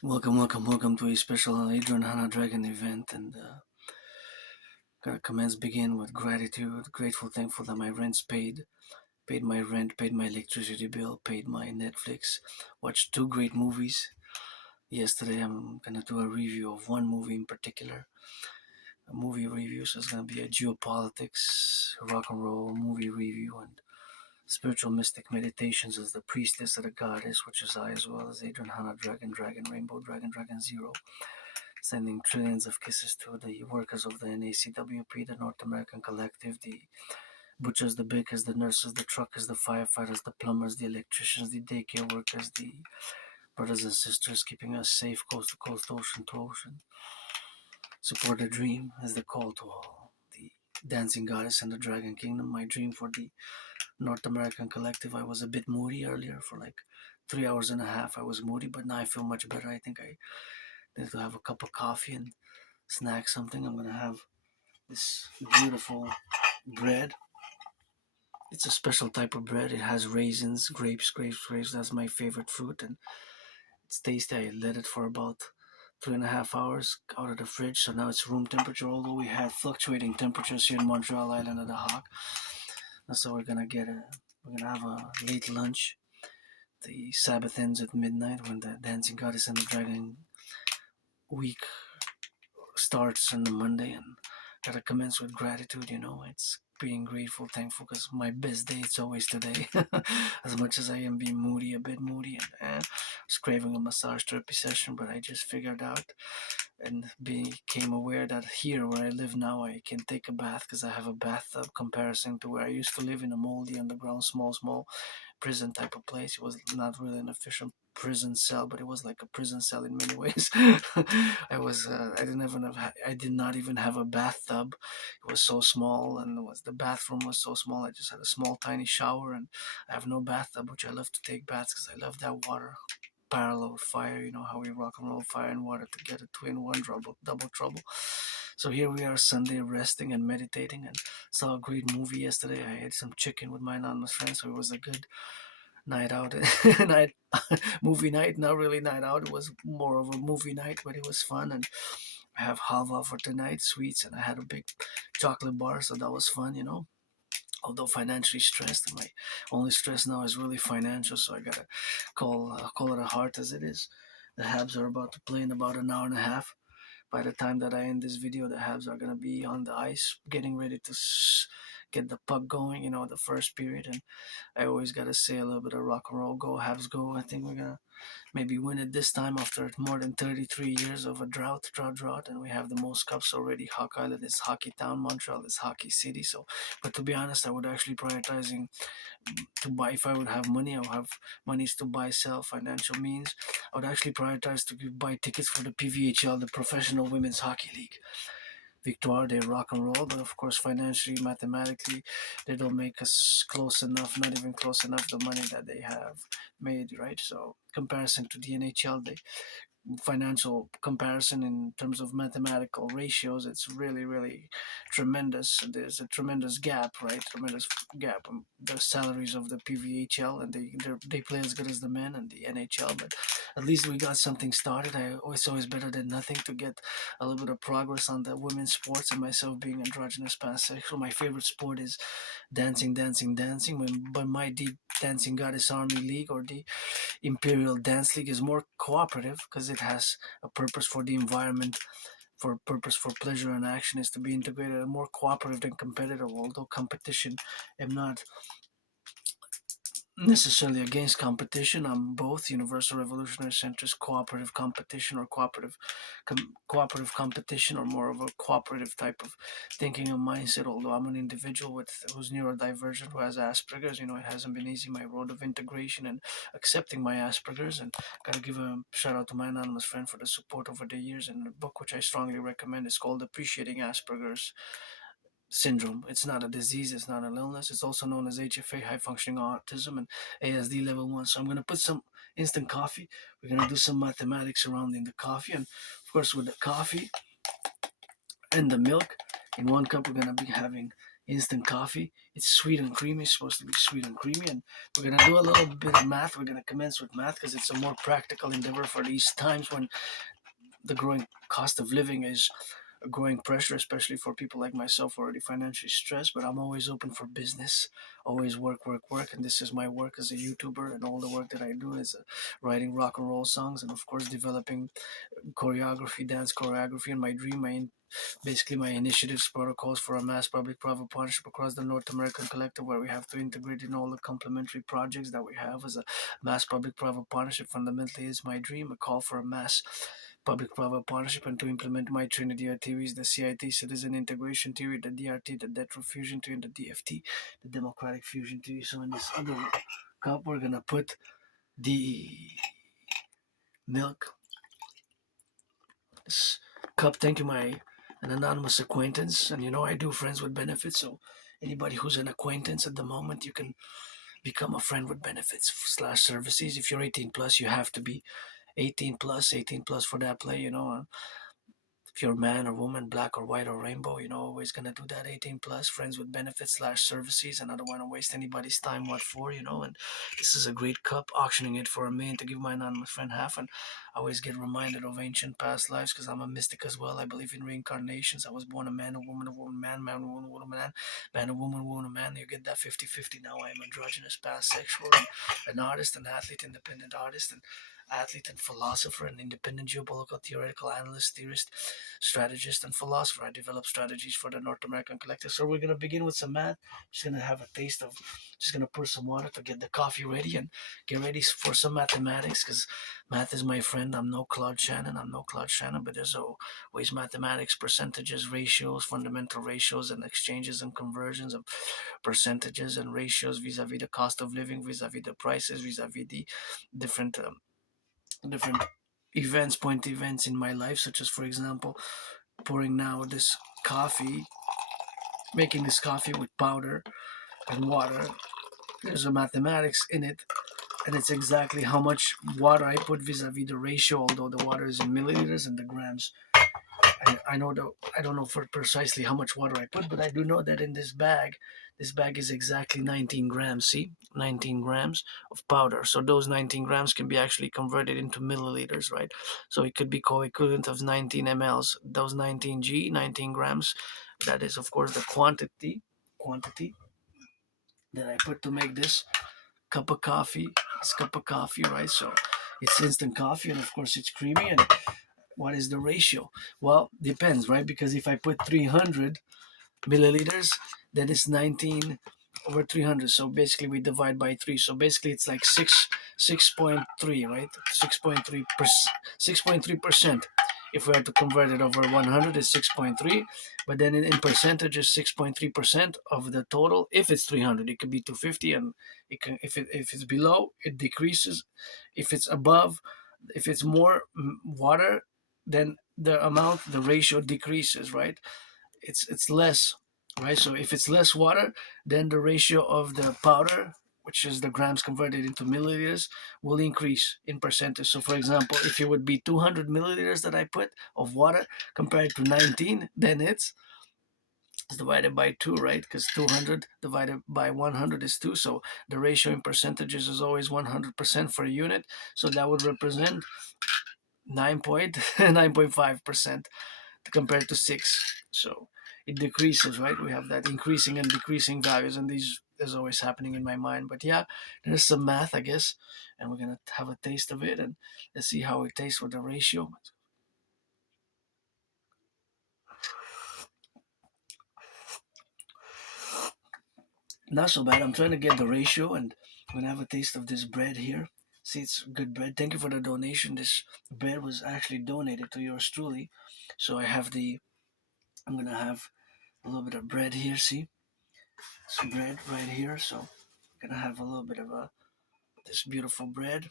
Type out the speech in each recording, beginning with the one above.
Welcome to a special Adrian Dragon event. And Gotta commence begin with gratitude. Grateful, thankful that my rent's paid. Paid my rent, paid my electricity bill, paid my Netflix. Watched two great movies. Yesterday, I'm gonna do a review of one movie in particular. A movie review, so it's gonna be a Geopolitiks, Rock&Roll movie review, and spiritual mystic meditations as the priestess of the goddess, which is I, as well as Adrian Dragon, Rainbow Dragon Zero. Sending trillions of kisses to the workers of the NACWP, the North American Collectif, the butchers, the bakers, the nurses, the truckers, the firefighters, the plumbers, the electricians, the daycare workers, the brothers and sisters keeping us safe coast to coast, ocean to ocean. Support the dream is the call to all. The dancing goddess and the dragon kingdom, my dream for the North American Collectif. I was a bit moody earlier for like 3 hours and a half. I was moody, but now I feel much better. I think I need to have a cup of coffee and snack something. I'm gonna have this beautiful bread. It's a special type of bread. It has raisins, grapes. That's my favorite fruit, and it's tasty. I let it for about 3.5 hours out of the fridge, so now it's room temperature. Although we had fluctuating temperatures here in Montreal Island of the Hawk, and so we're gonna have a late lunch. The Sabbath ends at midnight when the dancing goddess and the dragon week starts on the Monday, and gotta commence with gratitude. It's being grateful, thankful, because my best day it's always today. As much as I am being moody, a bit moody, and was craving a massage therapy session, but I just figured out and became aware that here where I live now, I can take a bath because I have a bathtub. Comparison to where I used to live in a moldy underground, small prison type of place. It was not really an official prison cell, but it was like a prison cell in many ways. I did not even have a bathtub. It was so small, and the bathroom was so small. I just had a small, tiny shower, and I have no bathtub, which I love to take baths because I love that water. Parallel with fire, you know how we rock and roll fire and water together, twin one double trouble. So here we are Sunday resting and meditating, and saw a great movie yesterday. I ate some chicken with my anonymous friends, so it was a good night out. night Movie night, not really night out. It was more of a movie night, but it was fun. And I have halva for tonight, sweets, and I had a big chocolate bar, so that was fun. Although financially stressed, my only stress now is really financial, so I gotta call it a heart as it is. The Habs are about to play in about an hour and a half. By the time that I end this video, the Habs are gonna be on the ice, getting ready to get the puck going. The first period, and I always gotta say a little bit of rock and roll. Go Habs, go! I think we're gonna maybe win it this time after more than 33 years of a drought, and we have the most cups already. Hawk Island is hockey town, Montreal is hockey city. So, but to be honest, I would actually prioritizing to buy. If I would have money, I would have monies to buy, sell, financial means. I would actually prioritize to buy tickets for the PVHL, the Professional Women's Hockey League. Victoire, they rock and roll, but of course, financially, mathematically, they don't make us close enough, not even close enough, the money that they have made, right? So, comparison to the NHL, they financial comparison in terms of mathematical ratios, it's really tremendous. There's a tremendous gap, right? Tremendous gap. The salaries of the PVHL, and they play as good as the men and the NHL, but at least we got something started. It's always better than nothing to get a little bit of progress on the women's sports. And myself being androgynous pansexual, my favorite sport is dancing. But my deep dancing goddess army league, or the Imperial Dance League, is more cooperative because it has a purpose for the environment, for a purpose for pleasure and action, is to be integrated and more cooperative than competitive. Although competition, I'm not necessarily against competition. I'm both universal revolutionary centrist, cooperative competition, or cooperative competition, or more of a cooperative type of thinking and mindset. Although I'm an individual who's neurodivergent, who has Asperger's, it hasn't been easy, my road of integration and accepting my Asperger's. And gotta give a shout out to my anonymous friend for the support over the years. And a book which I strongly recommend is called Appreciating Asperger's Syndrome. It's not a disease, it's not an illness. It's also known as HFA, high functioning autism, and ASD level 1. So I'm going to put some instant coffee. We're going to do some mathematics surrounding the coffee. And of course, with the coffee and the milk, in one cup, we're going to be having instant coffee. It's sweet and creamy. It's supposed to be sweet and creamy. And we're going to do a little bit of math. We're going to commence with math because it's a more practical endeavor for these times when the growing cost of living is a growing pressure, especially for people like myself already financially stressed. But I'm always open for business, always work, work, work. And this is my work as a YouTuber, and all the work that I do is writing rock and roll songs, and of course developing choreography, dance choreography. And my dream, basically my initiatives, protocols for a mass public-private partnership across the North American collective, where we have to integrate in all the complementary projects that we have as a mass public-private partnership. Fundamentally is my dream, a call for a mass public-private partnership, and to implement my Trinity theories, the CIT, citizen integration theory, the DRT, the debt fusion theory, and the DFT, the democratic fusion theory. So in this other cup, we're gonna put the milk. This cup, thank you, an anonymous acquaintance, and I do friends with benefits. So anybody who's an acquaintance at the moment, you can become a friend with benefits slash services. If you're 18 plus, you have to be 18 plus for that play. If you're a man or woman, black or white or rainbow, always gonna do that 18 plus, friends with benefits slash services, and I don't want to waste anybody's time. What for, and this is a great cup, auctioning it for a million to give my anonymous friend half. And I always get reminded of ancient past lives because I'm a mystic as well. I believe in reincarnations. I was born a man, a woman, man, man, woman, man, a woman, a man. You get that 50-50. Now I am androgynous, pansexual, and an artist, an athlete, independent artist, and athlete and philosopher, and independent geopolitical theoretical analyst, theorist, strategist, and philosopher. I develop strategies for the North American collective. So we're gonna begin with some math. Just gonna have a taste of, just gonna pour some water to get the coffee ready and get ready for some mathematics, because math is my friend. I'm no Claude Shannon, but there's always mathematics, percentages, ratios, fundamental ratios, and exchanges and conversions of percentages and ratios vis-a-vis the cost of living, vis-a-vis the prices, vis-a-vis the different different point events in my life, such as, for example, pouring now this coffee, making this coffee with powder and water. There's a mathematics in it, and it's exactly how much water I put vis-a-vis the ratio, although the water is in milliliters and the grams. I don't know for precisely how much water I put, but I do know that in this bag is exactly 19 grams. See, 19 grams of powder. So those 19 grams can be actually converted into milliliters, right? So it could be co-equivalent of 19 mLs. Those 19 grams. That is, of course, the quantity that I put to make this cup of coffee. This cup of coffee, right? So it's instant coffee, and of course it's creamy. And what is the ratio? Well, depends, right? Because if I put 300 milliliters, then it's 19 over 300. So basically we divide by 3. So basically it's like 6.3, right? 6.3%. If we had to convert it over 100, it's 6.3. But then in percentage, is 6.3% of the total. If it's 300, it could be 250, and if it's below, it decreases. If it's above, if it's more water, then the ratio decreases, right? It's less, right? So if it's less water, then the ratio of the powder, which is the grams converted into milliliters, will increase in percentage. So for example, if it would be 200 milliliters that I put of water compared to 19, then it's divided by 2, right? Because 200 divided by 100 is 2. So the ratio in percentages is always 100% for a unit. So that would represent 9.5% compared to 6. So it decreases, right? We have that increasing and decreasing values, and these is always happening in my mind. But yeah, there's some math, I guess, and we're gonna have a taste of it, and let's see how it tastes with the ratio. Not so bad. I'm trying to get the ratio, and I'm gonna have a taste of this bread here. See, it's good bread. Thank you for the donation. This bread was actually donated to yours truly. So I'm gonna have a little bit of bread here. See, some bread right here. So I'm gonna have a little bit of this beautiful bread.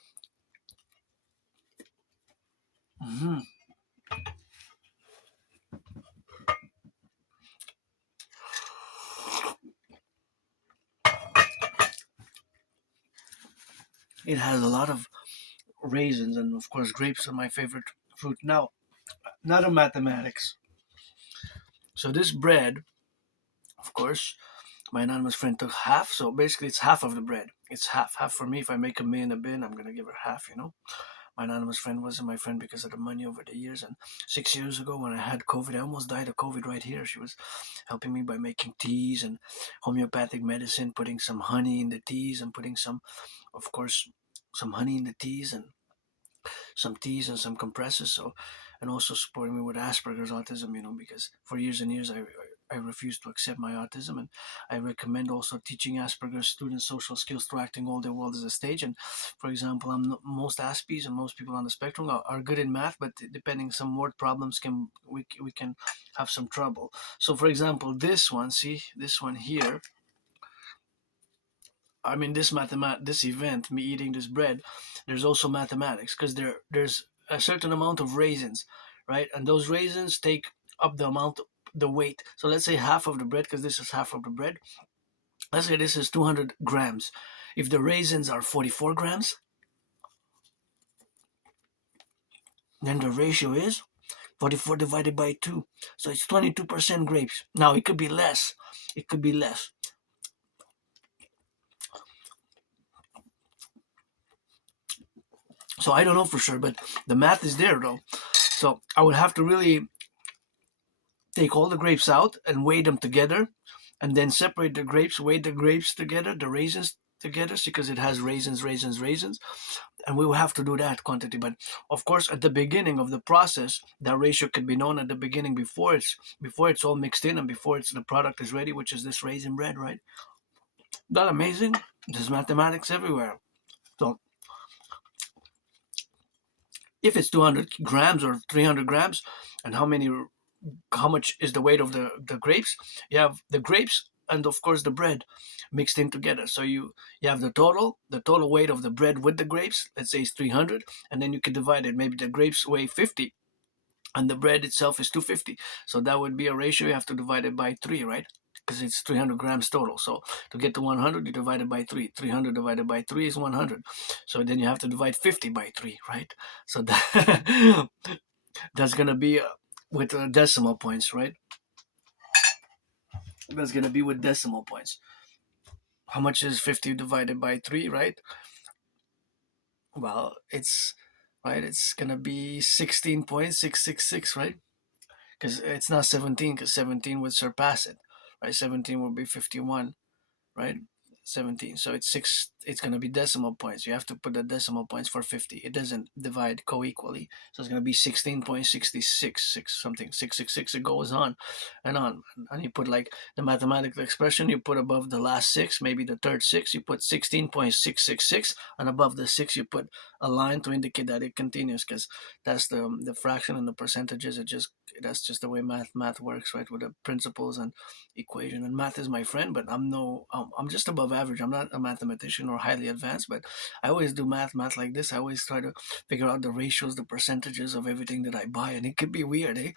hmm It has a lot of raisins, and of course grapes are my favorite fruit. Now, not a mathematics. So this bread, of course, my anonymous friend took half. So basically, it's half of the bread. It's half for me. If I make a me in a bin, I'm gonna give her half. My anonymous friend wasn't my friend because of the money over the years. And 6 years ago, when I had COVID, I almost died of COVID right here. She was helping me by making teas and homeopathic medicine, putting some honey in the teas and putting some, of course, some honey in the teas and some teas and some compresses. So, and also supporting me with Asperger's autism, because for years and years I refused to accept my autism, and I recommend also teaching Asperger's students social skills through acting all their world as a stage. And for example, most Aspies and most people on the spectrum are good in math, but depending some word problems we can have some trouble. So for example, this one, see this one here, I mean, this event, me eating this bread, there's also mathematics because there's a certain amount of raisins, right? And those raisins take up the weight. So let's say half of the bread, because this is half of the bread. Let's say this is 200 grams. If the raisins are 44 grams, then the ratio is 44 divided by 2. So it's 22% grapes. Now it could be less. It could be less. So I don't know for sure, but the math is there though. So I would have to really take all the grapes out and weigh them together, and then separate the grapes, weigh the grapes together, the raisins together, because it has raisins, and we will have to do that quantity. But of course, at the beginning of the process, that ratio could be known at the beginning before it's all mixed in and before the product is ready, which is this raisin bread, right? That amazing? There's mathematics everywhere. So if it's 200 grams or 300 grams, and how much is the weight of the grapes? You have the grapes and of course the bread mixed in together. So you have the total weight of the bread with the grapes. Let's say it's 300, and then you can divide it. Maybe the grapes weigh 50, and the bread itself is 250. So that would be a ratio. You have to divide it by 3, right? Because it's 300 grams total. So to get to 100, you divide it by 3. 300 divided by 3 is 100. So then you have to divide 50 by 3, right? So that's gonna be with decimal points, right? That's gonna be with decimal points. How much is 50 divided by 3, right? Well, it's gonna be 16.666, right? Because it's not 17, because 17 would surpass it, right? 17 would be 51, right? 17. So it's going to be decimal points. You have to put the decimal points for 50. It doesn't divide co-equally. So it's going to be 16.66, something, 666. It goes on and on. And you put like the mathematical expression, you put above the last 6, maybe the third 6, you put 16.666, and above the 6, you put a line to indicate that it continues, because that's the fraction and the percentages. That's just the way math works, right? With the principles and equation. And math is my friend, but I'm just above average. I'm not a mathematician or highly advanced, but I always do math like this. I always try to figure out the ratios, the percentages of everything that I buy, and it could be weird, eh?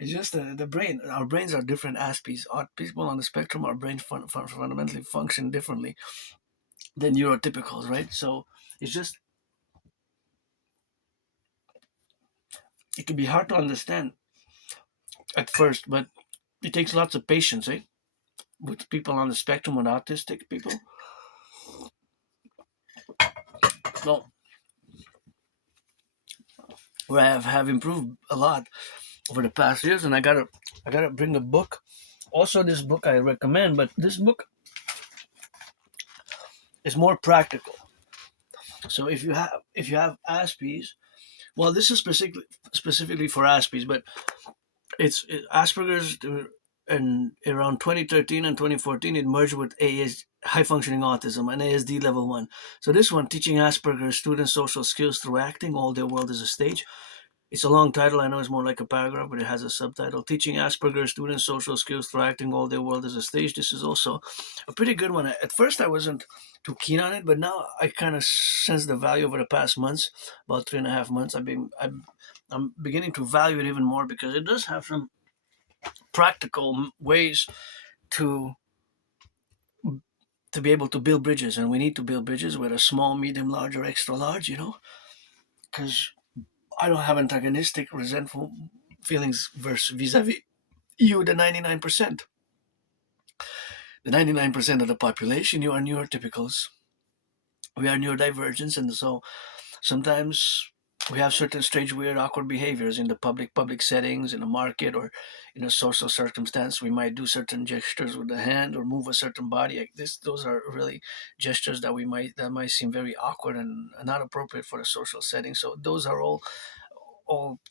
It's just the brain. Our brains are different Aspies. Our people on the spectrum, our brains fundamentally function differently than neurotypicals, right? So it's just, it can be hard to understand at first, but it takes lots of patience, eh? With people on the spectrum, with autistic people. Well, where I have improved a lot over the past years, and I gotta bring a book. Also, this book I recommend, but this book is more practical. So if you have Aspies, well, this is specifically for Aspies, but Asperger's. And around 2013 and 2014, it merged with high functioning autism and ASD level 1. So this one, teaching Asperger's students social skills through acting all their world as a stage. It's a long title. I know it's more like a paragraph, but it has a subtitle: Teaching Asperger's Students Social Skills Through Acting All Their World as a Stage. This is also a pretty good one. At first, I wasn't too keen on it, but now I kind of sense the value over the past months, about 3.5 months. I'm beginning to value it even more, because it does have some practical ways to be able to build bridges, and we need to build bridges, whether small, medium, large, or extra large, because I don't have antagonistic, resentful feelings vis-a-vis you, the 99%. The 99% of the population, you are neurotypicals. We are neurodivergents, and so sometimes we have certain strange, weird, awkward behaviors in the public settings, in a market, or in a social circumstance. We might do certain gestures with the hand or move a certain body. Like this, those are really gestures that might seem very awkward and not appropriate for a social setting. So those are all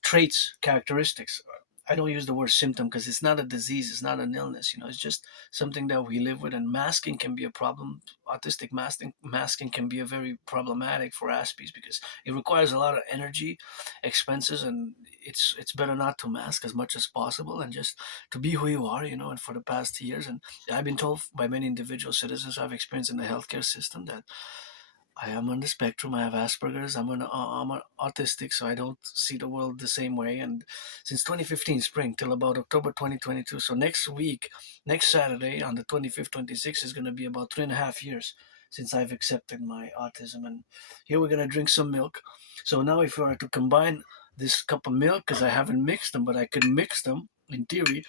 traits, characteristics. I don't use the word symptom because it's not a disease, it's not an illness. It's just something that we live with. And masking can be a problem. Autistic masking can be a very problematic for Aspies because it requires a lot of energy, expenses, and it's better not to mask as much as possible and just to be who you are. And for the past years, and I've been told by many individual citizens I've experienced in the healthcare system that I am on the spectrum. I have Asperger's. I'm autistic, so I don't see the world the same way. And since 2015 spring till about October 2022, so next week, next Saturday on the 25th, 26th is going to be about 3.5 years since I've accepted my autism. And here we're going to drink some milk. So now, if we were to combine this cup of milk, because I haven't mixed them, but I could mix them in theory,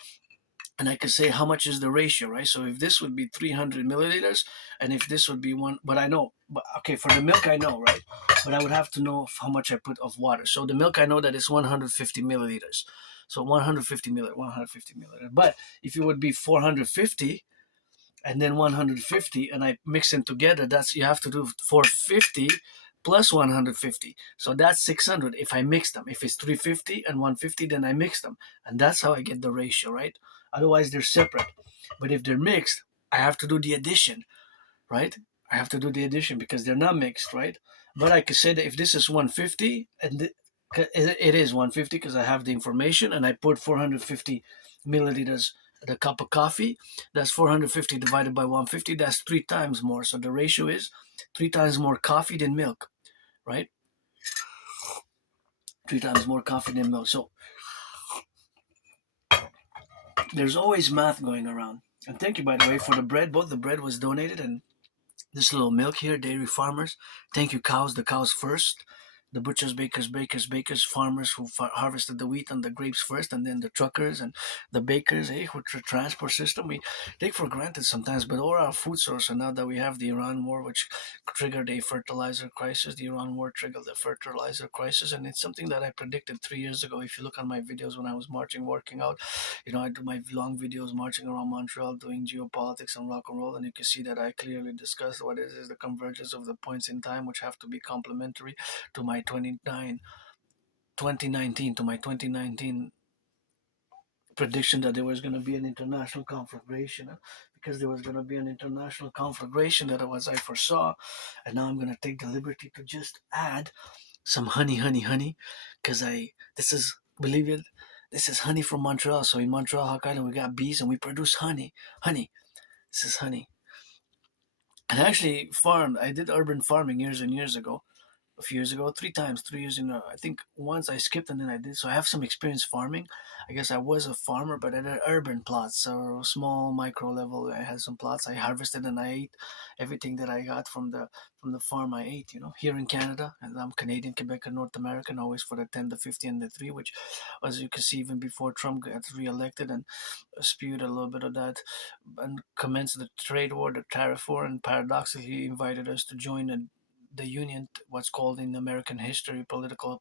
and I could say how much is the ratio, right? So if this would be 300 milliliters, and if this would be one, but I know, but okay, for the milk I know, right? But I would have to know how much I put of water. So the milk I know that it's 150 milliliters. So 150 milliliters. But if it would be 450 and then 150, and I mix them together, that's you have to do 450 plus 150. So that's 600 if I mix them. If it's 350 and 150, then I mix them. And that's how I get the ratio, right? Otherwise, they're separate. But if they're mixed, I have to do the addition, right? I have to do the addition because they're not mixed, right? But I could say that if this is 150, and it is 150 because I have the information, and I put 450 milliliters the cup of coffee, that's 450 divided by 150, that's 3 times more. So the ratio is 3 times more coffee than milk, right? 3 times more coffee than milk. So there's always math going around. And thank you, by the way, for the bread. Both the bread was donated and this little milk here, dairy farmers. Thank you, cows. The cows first. The butchers, bakers, farmers who harvested the wheat and the grapes first, and then the truckers and the bakers, who transport system. We take for granted sometimes, but all our food source. And now that we have the Iran war, which triggered a fertilizer crisis, the Iran war triggered the fertilizer crisis, and it's something that I predicted 3 years ago. If you look on my videos when I was marching, working out, I do my long videos marching around Montreal, doing geopolitics and rock and roll, and you can see that I clearly discussed what is the convergence of the points in time, which have to be complementary to my 2019 prediction that there was going to be an international conflagration, because there was going to be an international conflagration that was I foresaw. And now I'm going to take the liberty to just add some honey, because this is, believe it, this is honey from Montreal. So in Montreal, Hawk Island, we got bees and we produce honey. This is honey. And I actually farmed. I did urban farming years and years ago, a few years ago, 3 times, 3 years in a, I think once I skipped and then I did. So I have some experience farming. I guess I was a farmer, but at an urban plots, so small micro level. I had some plots. I harvested and I ate everything that I got from the farm. I ate, here in Canada, and I'm Canadian, Quebec, and North American, always for the 10, the 50, and the 3, which, as you can see, even before Trump got reelected and spewed a little bit of that and commenced the trade war, the tariff war, and paradoxically invited us to join the union, what's called in American history, political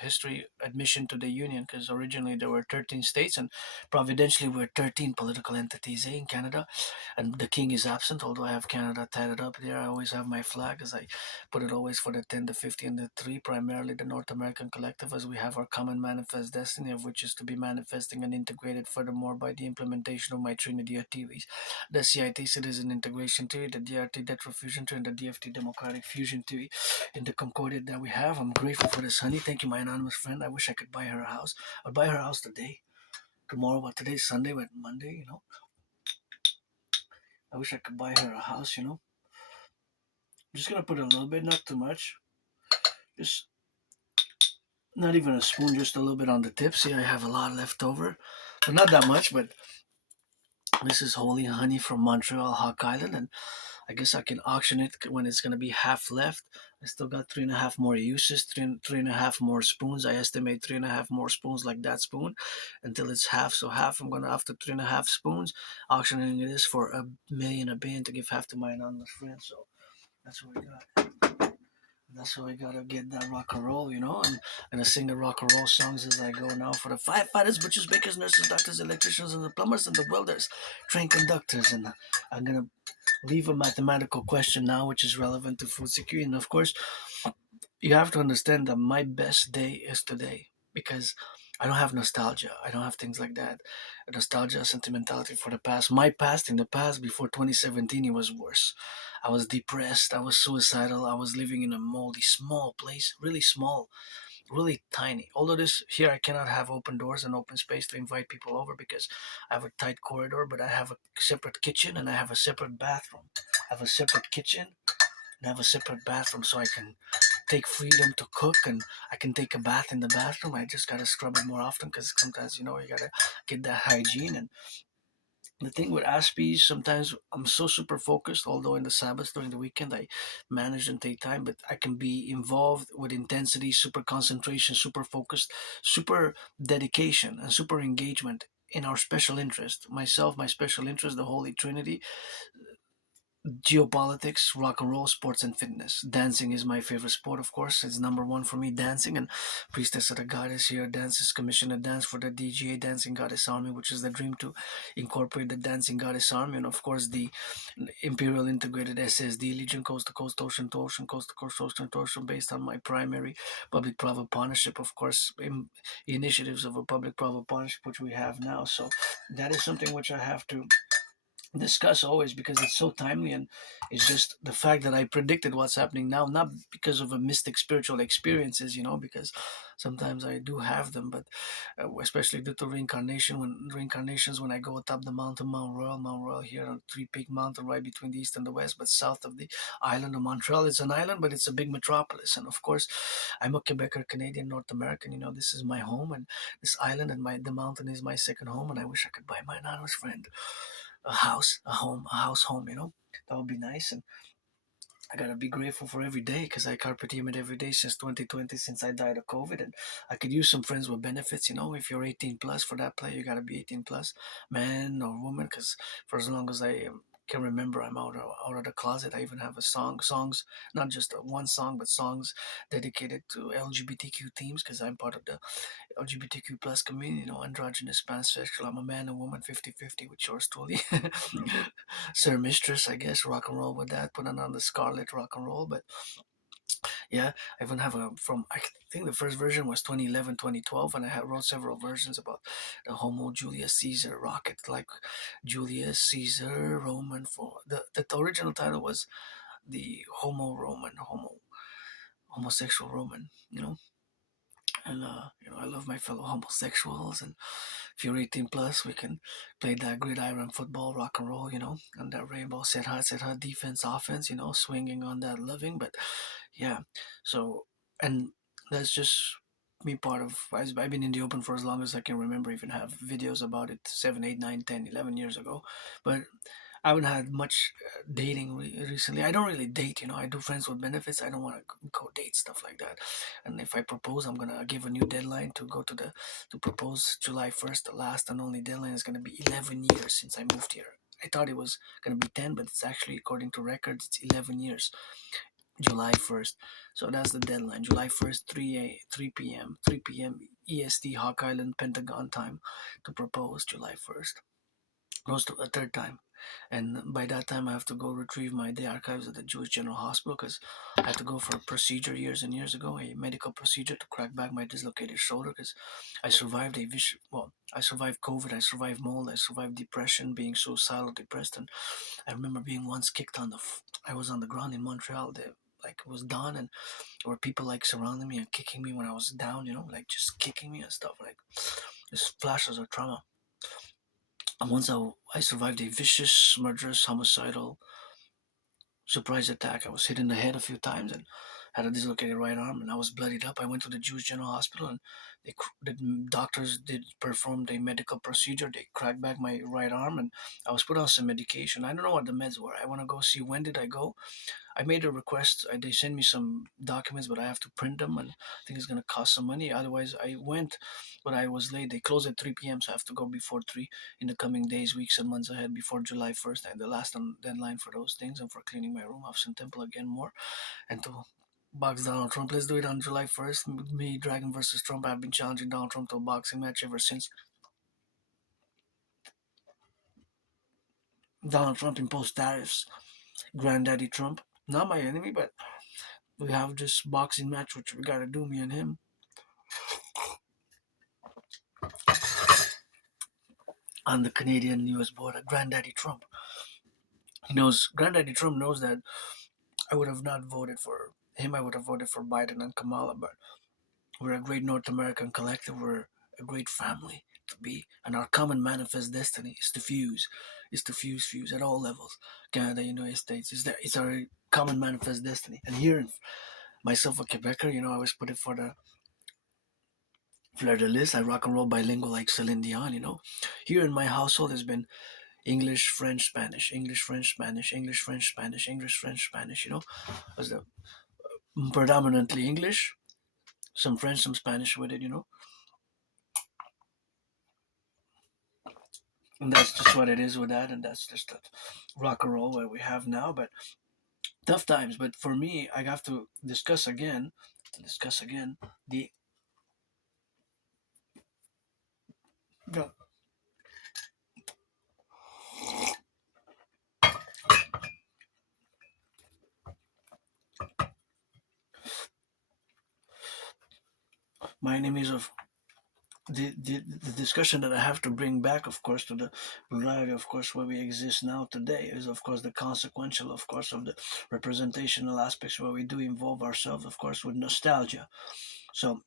history, admission to the union, because originally there were 13 states, and providentially we're 13 political entities in Canada, and the king is absent. Although I have Canada tatted up there, I always have my flag, as I put it always for the 10, the 50, and the 3, primarily the North American Collectif, as we have our common manifest destiny, of which is to be manifesting and integrated furthermore by the implementation of my Trinity of theories, the CIT Citizen Integration Theory, the DRT Debt Fusion Theory, and the DFT Democratic Fusion Theory in the Concordiate that we have. I'm grateful for this honey. Thank you, my anonymous friend. I wish I could buy her a house. I'd buy her a house today, tomorrow, but today's Sunday, but Monday, I wish I could buy her a house, I'm just gonna put a little bit, not too much. Just not even a spoon, just a little bit on the tip. See, I have a lot left over. But not that much, but this is holy honey from Montreal, Hawk Island, and I guess I can auction it when it's gonna be half left. I still got three and a half more uses, three and a half more spoons. I estimate three and a half more spoons like that spoon until it's half. So half I'm gonna after three and a half spoons, auctioning it is for a billion to give half to my anonymous friends. So that's what we got. That's why I gotta get that rock and roll, and I'm gonna sing the rock and roll songs as I go now for the firefighters, butchers, bakers, nurses, doctors, electricians, and the plumbers, and the welders, train conductors. And I'm gonna leave a mathematical question now, which is relevant to food security. And of course, you have to understand that my best day is today because I don't have nostalgia. I don't have things like that. Nostalgia, sentimentality for the past. My past in the past before 2017, it was worse. I was depressed. I was suicidal. I was living in a moldy, small place, really small, really tiny. Although this here, I cannot have open doors and open space to invite people over because I have a tight corridor, but I have a separate kitchen and I have a separate bathroom. I have a separate kitchen and I have a separate bathroom so I can take freedom to cook and I can take a bath in the bathroom. I just gotta scrub it more often because sometimes you gotta get that hygiene. And the thing with Aspie, sometimes I'm so super focused. Although in the Sabbath during the weekend I manage and take time, but I can be involved with intensity, super concentration, super focused, super dedication, and super engagement in our special interest. Myself, my special interest, the Holy Trinity, geopolitics, rock and roll, sports, and fitness. Dancing is my favorite sport, of course. It's number one for me, dancing. And Priestess of the Goddess here, dances commissioned a dance for the DGA Dancing Goddess Army, which is the dream to incorporate the Dancing Goddess Army. And of course, the Imperial Integrated SSD, Legion Coast to Coast, Ocean to Ocean, Coast to Coast, Ocean to Ocean, based on my primary public private partnership, of course, initiatives of a public private partnership, which we have now. So that is something which I have to discuss always because it's so timely and it's just the fact that I predicted what's happening now, not because of a mystic spiritual experiences, because sometimes I do have them, but especially due to reincarnations when I go atop the mountain, Mount Royal here on Three Peak Mountain, right between the east and the west, but south of the island of Montreal. It's an island, but it's a big metropolis, and of course, I'm a Quebecer, Canadian, North American. This is my home, and this island and the mountain is my second home, and I wish I could buy my anonymous friend a house, a home, a house home, That would be nice. And I gotta be grateful for every day because I carpe diem it every day since 2020, since I died of COVID. And I could use some friends with benefits, if you're 18 plus for that play, you gotta be 18 plus, man or woman, because for as long as I can remember, I'm out of the closet. I even have a songs, not just one song, but songs dedicated to LGBTQ themes because I'm part of the LGBTQ plus community, androgynous, pansexual. I'm a man and woman 50-50 with yours truly. Sir Mistress, I guess, rock and roll with that, put on the Scarlet rock and roll. But yeah, I even have I think the first version was 2011, 2012, and wrote several versions about the Homo Julius Caesar rocket, like Julius Caesar Roman. For the original title was the homosexual Roman, and I love my fellow homosexuals. And if you're 18 plus, we can play that gridiron football, rock and roll, and that rainbow set hard defense, offense, swinging on that loving. But yeah, so and that's just me part of. I've been in the open for as long as I can remember. Even have videos about it 7, 8, 9, 10, 11 years ago. But I haven't had much dating recently. I don't really date, I do friends with benefits. I don't want to go date stuff like that. And if I propose, I'm gonna give a new deadline to go to propose July 1st. The last and only deadline is gonna be 11 years since I moved here. I thought it was gonna be 10, but it's actually according to records, it's 11 years. July 1st. So that's the deadline. July 1st, 3 p.m. EST, Hawk Island, Pentagon time to propose July 1st. Close to a third time. And by that time, I have to go retrieve the archives of the Jewish General Hospital because I had to go for a procedure years and years ago, a medical procedure to crack back my dislocated shoulder because I survived I survived COVID, I survived mold, I survived depression, being suicidal, depressed, and I remember being once kicked I was on the ground in Montreal. Like it was dawn, and there were people like surrounding me and kicking me when I was down, like just kicking me and stuff, like just flashes of trauma. And once I survived a vicious, murderous, homicidal surprise attack. I was hit in the head a few times, and had a dislocated right arm, and I was bloodied up. I went to the Jewish General Hospital, and the doctors did performed a medical procedure. They cracked back my right arm, and I was put on some medication. I don't know what the meds were. I want to go see, when did I go. I made a request. They sent me some documents, but I have to print them, and I think it's gonna cost some money. Otherwise, I went, but I was late. They close at 3 p.m., so I have to go before 3 in the coming days, weeks, and months ahead, before July 1st. And the last deadline for those things, and for cleaning my room off some temple again more, and to box Donald Trump. Let's do it on July 1st. Me, Dragon versus Trump. I've been challenging Donald Trump to a boxing match ever since Donald Trump imposed tariffs. Granddaddy Trump, not my enemy, but we have this boxing match which we gotta do, me and him, on the Canadian-U.S. border. Granddaddy Trump. Granddaddy Trump knows that I would have not voted for him. I would have voted for Biden and Kamala, but we're a great North American collective. We're a great family to be, and our common manifest destiny is to fuse, fuse at all levels. Canada, United States, it's our common manifest destiny. And here, myself a Quebecer, I always put it for the fleur de lis. I rock and roll bilingual like Celine Dion. Here in my household has been English, French, Spanish, English, French, Spanish, English, French, Spanish, English, French, Spanish. Was the predominantly English, some French, some Spanish with it. And that's just what it is with that, and that's just the rock and roll that we have now. But tough times. But for me, I have to discuss again, the the my enemies of the discussion that I have to bring back, of course, to the reality, of course, where we exist now today is, of course, the consequential, of course, of the representational aspects where we do involve ourselves, of course, with nostalgia. So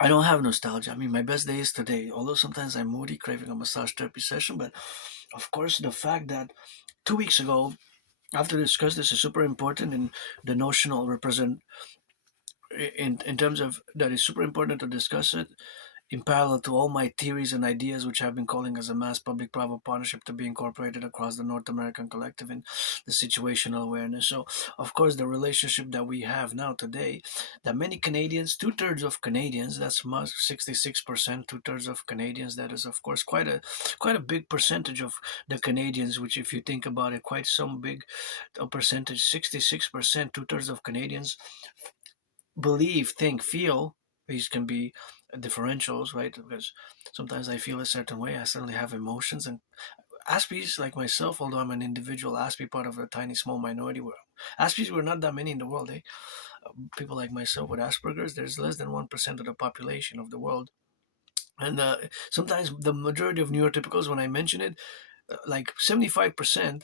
I don't have nostalgia. I mean, my best day is today, although sometimes I'm moody, craving a massage therapy session. But of course, the fact that 2 weeks ago, after discuss this is super important in the notional represent in terms of that is super important to discuss it in parallel to all my theories and ideas, which I've been calling as a mass public-private partnership to be incorporated across the North American collective in the situational awareness. So, of course, the relationship that we have now today, that many Canadians, two-thirds of Canadians, that's 66%, two-thirds of Canadians, that is, of course, quite a big percentage of the Canadians, which, if you think about it, quite some big a percentage, 66%, two-thirds of Canadians believe, think, feel. These can be differentials, right? Because sometimes I feel a certain way. I certainly have emotions, and Aspies, like myself, although I'm an individual Aspie, part of a tiny small minority. Aspies were not that many in the world. People like myself with Asperger's, there's less than 1% of the population of the world. And sometimes the majority of neurotypicals, when I mention it, like 75%,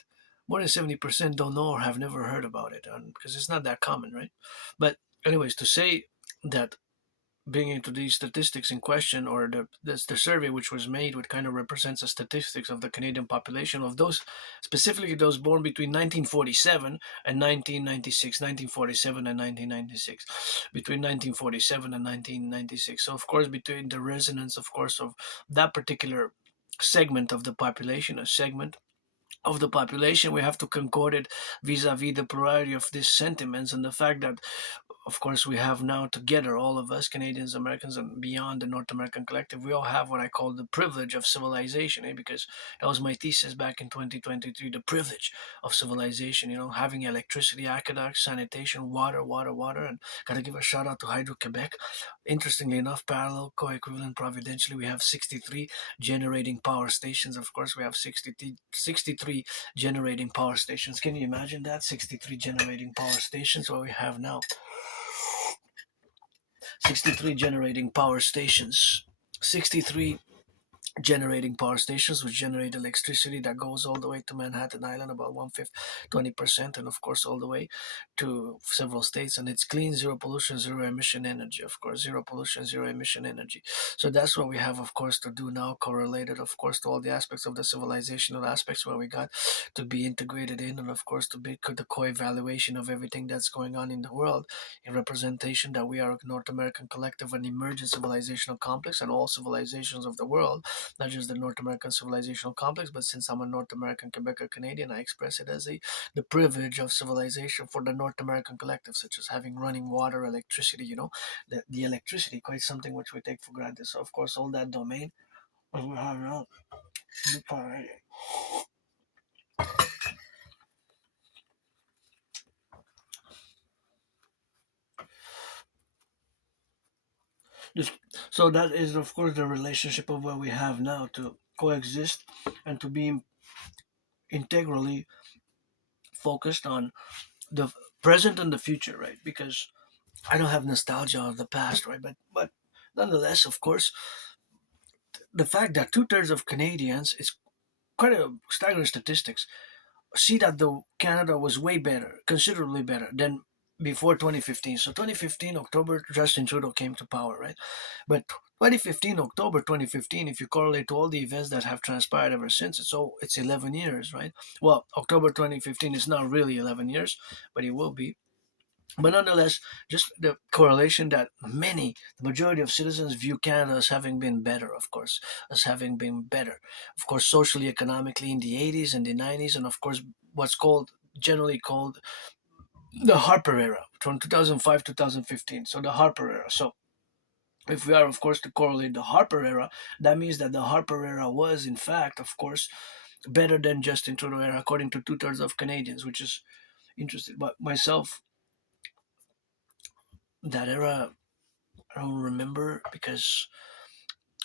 more than 70% don't know or have never heard about it, because it's not that common, right? But anyways, to say that being into these statistics in question, or the survey which was made, which kind of represents the statistics of the Canadian population, of those, specifically those born between 1947 and 1996, 1947 and 1996, between 1947 and 1996. So, of course, between the resonance, of course, of that particular segment of the population, a segment of the population, we have to concord it vis-a-vis the plurality of these sentiments, and the fact that, of course, we have now together, all of us, Canadians, Americans, and beyond the North American collective, we all have what I call the privilege of civilization, because that was my thesis back in 2023, the privilege of civilization, having electricity, aqueducts, sanitation, water, and gotta give a shout out to Hydro-Quebec. Interestingly enough, parallel, co-equivalent, providentially, we have 63 generating power stations. Of course, we have 63 generating power stations. Can you imagine that? 63 generating power stations, what we have now. 63 generating power stations, 63 generating power stations which generate electricity that goes all the way to Manhattan Island, about 1/5, 20%, and of course all the way to several states. And it's clean, zero pollution, zero emission energy. Of course, zero pollution, zero emission energy. So that's what we have, of course, to do now, correlated, of course, to all the aspects of the civilizational aspects where we got to be integrated in, and of course to be the co-evaluation of everything that's going on in the world, in representation that we are a North American collective, an emergent civilizational complex, and all civilizations of the world, not just the North American civilizational complex, but since I'm a North American Quebecer Canadian, I express it as the privilege of civilization for the North American collective, such as having running water, electricity, the electricity, quite something which we take for granted. So, of course, all that domain, we have now. This, so that is, of course, the relationship of what we have now to coexist and to be integrally focused on the present and the future, right? Because I don't have nostalgia of the past, right? But nonetheless, of course, the fact that 2/3 of Canadians, it's quite a staggering statistics, see that the Canada was way better, considerably better than before 2015. So 2015 October, Justin Trudeau came to power, right? But 2015 October 2015, if you correlate to all the events that have transpired ever since, it's 11 years, right? Well, October 2015 is not really 11 years, but it will be. But nonetheless, just the correlation that the majority of citizens view Canada as having been better, of course, as having been better, of course, socially, economically in the 80s and the 90s, and of course, what's generally called the Harper era from 2005 2015. So the Harper era. So if we are, of course, to correlate the Harper era, that means that the Harper era was, in fact, of course, better than Justin Trudeau era, according to 2/3 of Canadians, which is interesting. But myself, that era, I don't remember because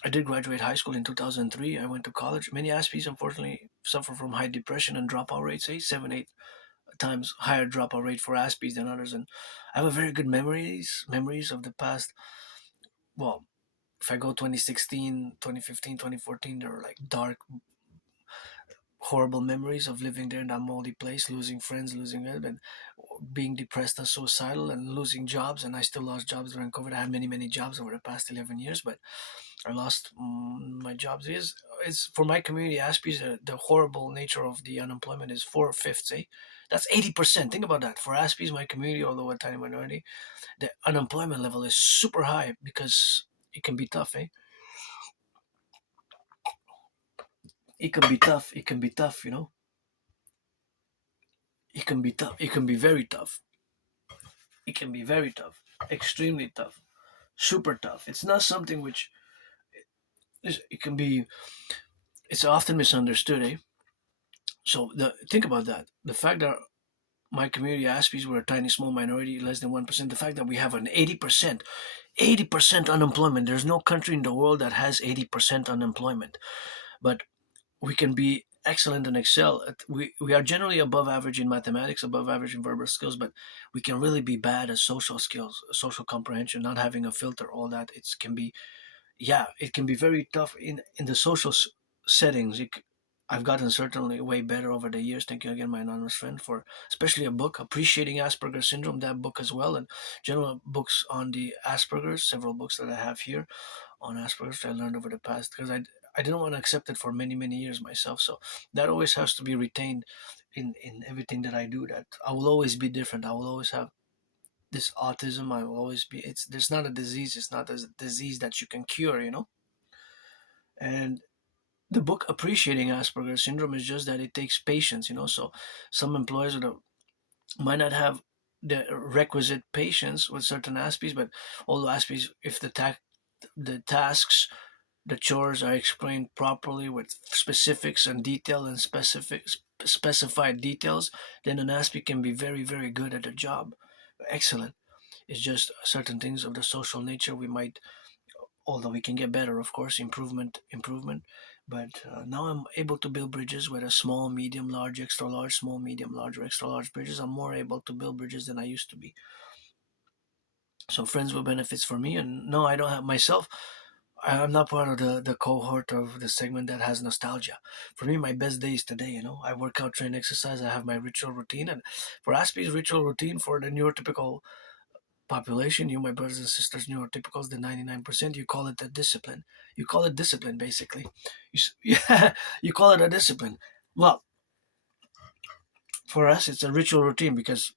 I did graduate high school in 2003. I went to college. Many Aspies, unfortunately, suffer from high depression and dropout rates, 7, 8 times higher dropout rate for Aspies than others. And I have a very good memories of the past. Well, if I go 2016, 2015, 2014, there were like dark, horrible memories of living there in that moldy place, losing friends, losing it, and being depressed and suicidal, and losing jobs. And I still lost jobs during COVID. I had many, many jobs over the past 11 years, but I lost my jobs. It's for my community, Aspies, the horrible nature of the unemployment is 4/5. That's 80%. Think about that. For Aspies, my community, although a tiny minority, the unemployment level is super high because it can be tough, eh? It can be tough. It can be tough, It can be tough. It can be very tough. It can be very tough. Extremely tough. Super tough. It's not something which it can be. It's often misunderstood, eh? So think about that. The fact that my community Aspies were a tiny small minority, less than 1%. The fact that we have an 80% unemployment. There's no country in the world that has 80% unemployment. But we can be excellent and excel. We are generally above average in mathematics, above average in verbal skills, but we can really be bad at social skills, social comprehension, not having a filter, all that. It can be, yeah, it can be very tough in the social settings. I've gotten certainly way better over the years. Thank you again, my anonymous friend, for especially a book, Appreciating Asperger's Syndrome, that book as well, and general books on the Asperger's, several books that I have here on Asperger's I learned over the past, because I didn't want to accept it for many, many years myself. So that always has to be retained in everything that I do, that I will always be different. I will always have this autism. I will always be, there's not a disease. It's not a disease that you can cure. And the book Appreciating Asperger's Syndrome is just that it takes patience. So some employers might not have the requisite patience with certain aspects, but although aspects, if the tasks, the chores are explained properly with specifics and detail and specified details, then an aspect can be very, very good at the job. Excellent. It's just certain things of the social nature we might, although we can get better, of course, improvement. But now I'm able to build bridges with a small, medium, large, extra large, small, medium, large, or extra large bridges. I'm more able to build bridges than I used to be. So friends with benefits for me. And no, I don't have myself. I'm not part of the cohort of the segment that has nostalgia. For me, my best day is today. I work out, train, exercise. I have my ritual routine, and for Aspie's ritual routine for the neurotypical population, you, my brothers and sisters, neurotypicals, the 99%, you call it a discipline. You call it discipline, basically. Yeah, you call it a discipline. Well, for us, it's a ritual routine because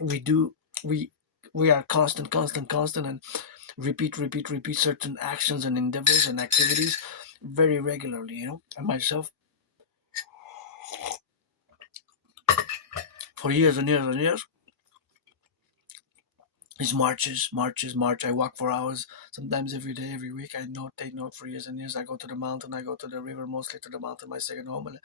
we do we we are constant, and repeat certain actions and endeavors and activities very regularly. And myself, for years and years and years, it's march. I walk for hours, sometimes every day, every week. I take note for years and years. I go to the mountain, I go to the river, mostly to the mountain, my second home, and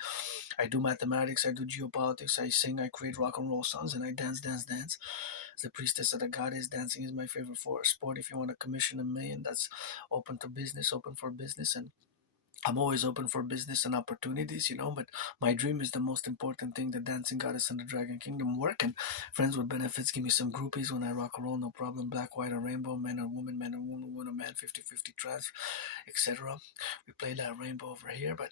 I do mathematics, I do geopolitics, I sing, I create rock and roll songs, and I dance. As the priestess of the goddess, dancing is my favorite for sport. If you want to commission a million, that's open for business, and I'm always open for business and opportunities. But my dream is the most important thing. The dancing goddess and the dragon kingdom work, and friends with benefits give me some groupies when I rock and roll, no problem. Black, white, or rainbow, men or woman or man, 50-50 trans, etc. We play that rainbow over here. But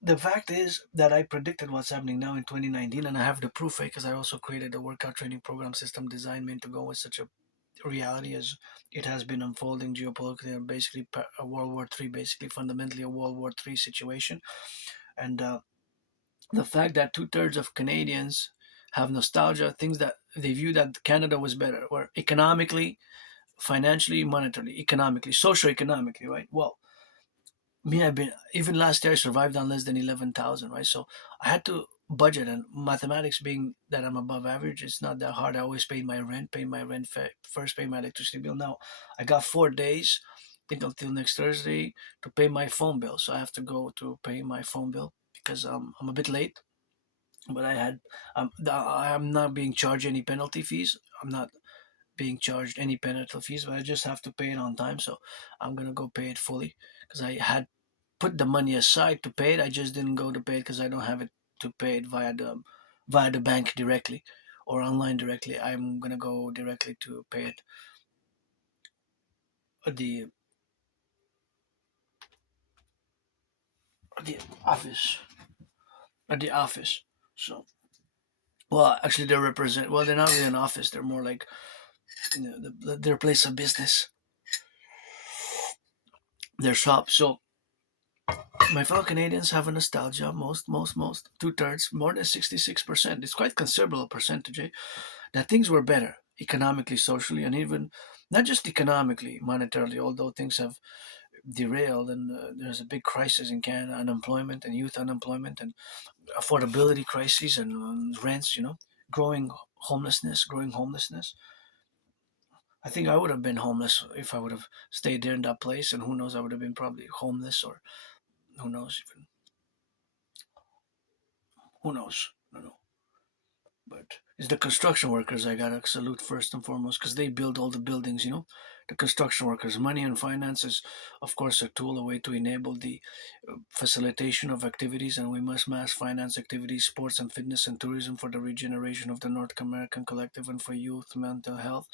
the fact is that I predicted what's happening now in 2019, and I have the proof because I also created a workout training program system designed meant to go with such a reality as it has been unfolding geopolitically, and basically a World War III, basically fundamentally a World War III situation. And the fact that two-thirds of Canadians have nostalgia, things that they view that Canada was better, or economically, financially, monetarily, economically, socio-economically, right? Well, me, I've been, even last year I survived on less than 11,000, right? So I had to budget, and mathematics being that I'm above average, it's not that hard. I always pay my rent first, pay my electricity bill. Now I got 4 days, I think until next Thursday, to pay my phone bill. So I have to go to pay my phone bill because I'm a bit late. But I'm not being charged any penalty fees. I'm not being charged any penalty fees, but I just have to pay it on time. So I'm gonna go pay it fully because I had put the money aside to pay it. I just didn't go to pay it because I don't have it to pay it via the bank directly or online directly. I'm gonna go directly to pay it at the office at the office. So, well, actually, they represent. Well, they're not really an office. They're more like their place of business, their shop. So my fellow Canadians have a nostalgia. Most, 2/3, more than 66%. It's quite considerable percentage. That things were better economically, socially, and even not just economically, monetarily. Although things have derailed, and there's a big crisis in Canada, unemployment and youth unemployment, and affordability crises, and rents. Growing homelessness. I think I would have been homeless if I would have stayed there in that place, and who knows, I would have been probably homeless, or who knows even who knows. I don't know. But it's the construction workers I gotta salute first and foremost because they build all the buildings. The construction workers, money and finances, of course, a tool, a way to enable the facilitation of activities, and we must mass finance activities, sports and fitness and tourism for the regeneration of the North American collective and for youth mental health,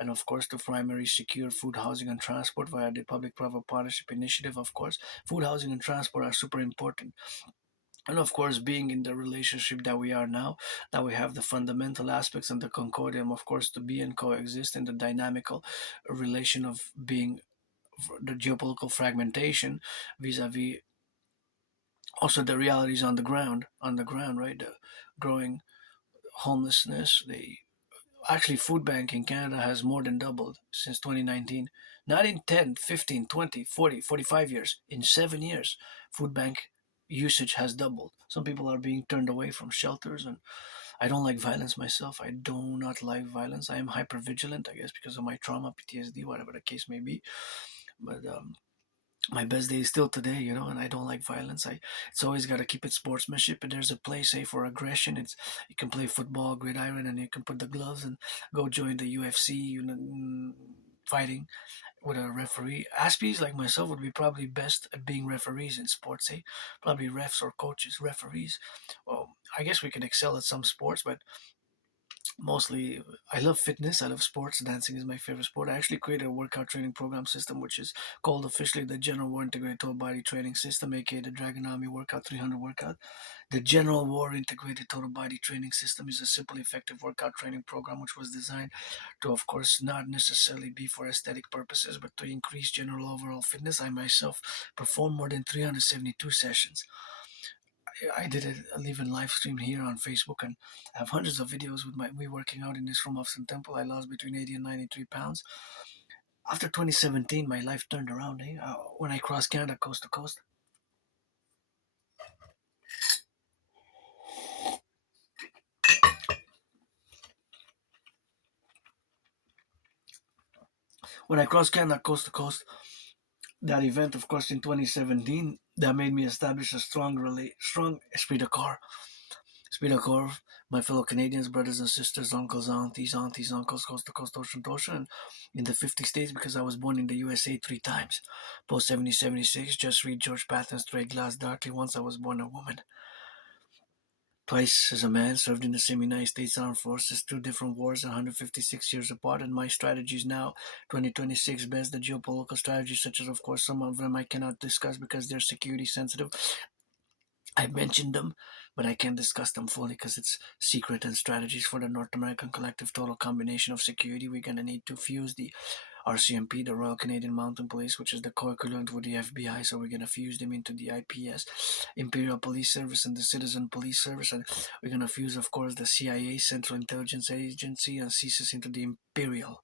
and of course, the primary secure food, housing, and transport via the public-private partnership initiative. Of course, food, housing, and transport are super important, and of course being in the relationship that we are now, that we have the fundamental aspects and the concordium, of course, to be and coexist in the dynamical relation of being the geopolitical fragmentation vis-a-vis also the realities on the ground, right? The growing homelessness, the actually food bank in Canada has more than doubled since 2019. Not in 10, 15, 20, 40, 45 years. In 7 years, food bank usage has doubled. Some people are being turned away from shelters, and I don't like violence myself. I do not like violence. I am hyper vigilant, I guess, because of my trauma, PTSD, whatever the case may be. But my best day is still today, and I don't like violence. It's always got to keep it sportsmanship, and there's a place, say, for aggression. It's You can play football, gridiron, and you can put the gloves and go join the UFC, fighting with a referee. Aspies like myself would be probably best at being referees in sports, probably refs or coaches, referees. Well, I guess we can excel at some sports, but Mostly, I love fitness. I love sports. Dancing is my favorite sport. I actually created a workout training program system, which is called officially the General War Integrated Total Body Training System, aka the Dragon Army Workout 300 Workout. The General War Integrated Total Body Training System is a simple, effective workout training program which was designed to, of course, not necessarily be for aesthetic purposes, but to increase general overall fitness. I myself performed more than 372 sessions. I did a live live stream here on Facebook, and I have hundreds of videos with me working out in this room of Sun Temple. I lost between 80 and 93 pounds. After 2017, my life turned around. When I crossed Canada coast to coast, when I crossed Canada coast to coast, that event, of course, in 2017, that made me establish a strong esprit de corps. Esprit de corps, my fellow Canadians, brothers and sisters, uncles, aunties, uncles, coast to coast, ocean to ocean, and in the 50 states because I was born in the USA three times. Post 7076, just read George Patton's Straight Glass Darkly. Once I was born a woman. Twice as a man, served in the same United States Armed Forces, two different wars, 156 years apart, and my strategies now, 2026, best the geopolitical strategies, such as, of course, some of them I cannot discuss because they're security sensitive. I mentioned them, but I can't discuss them fully because it's secret and strategies for the North American Collective total combination of security. We're going to need to fuse the RCMP, the Royal Canadian Mounted Police, which is the co-equivalent with the FBI. So we're going to fuse them into the IPS, Imperial Police Service, and the Citizen Police Service. And we're going to fuse, of course, the CIA, Central Intelligence Agency, and CSIS into the Imperial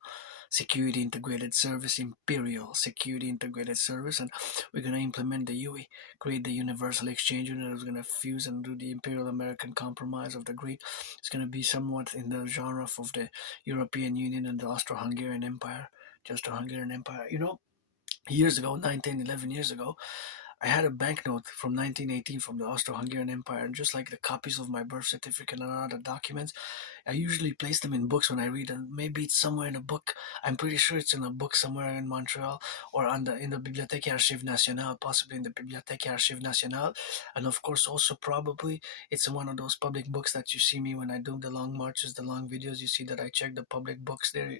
Security Integrated Service, Imperial Security Integrated Service, and we're going to implement the UE, create the Universal Exchange Unit. Is going to fuse and do the Imperial American Compromise of the Great. It's going to be somewhat in the genre of the European Union and the Austro-Hungarian Empire. The Austro-Hungarian Empire. Years ago, 19, 11 years ago, I had a banknote from 1918 from the Austro-Hungarian Empire, and just like the copies of my birth certificate and other documents, I usually place them in books when I read, and maybe it's somewhere in a book. I'm pretty sure it's in a book somewhere in Montreal or in the Bibliothèque Archives Nationale, possibly in the Bibliothèque Archives Nationale, and of course also probably it's in one of those public books that you see me when I do the long marches, the long videos. You see that I check the public books there.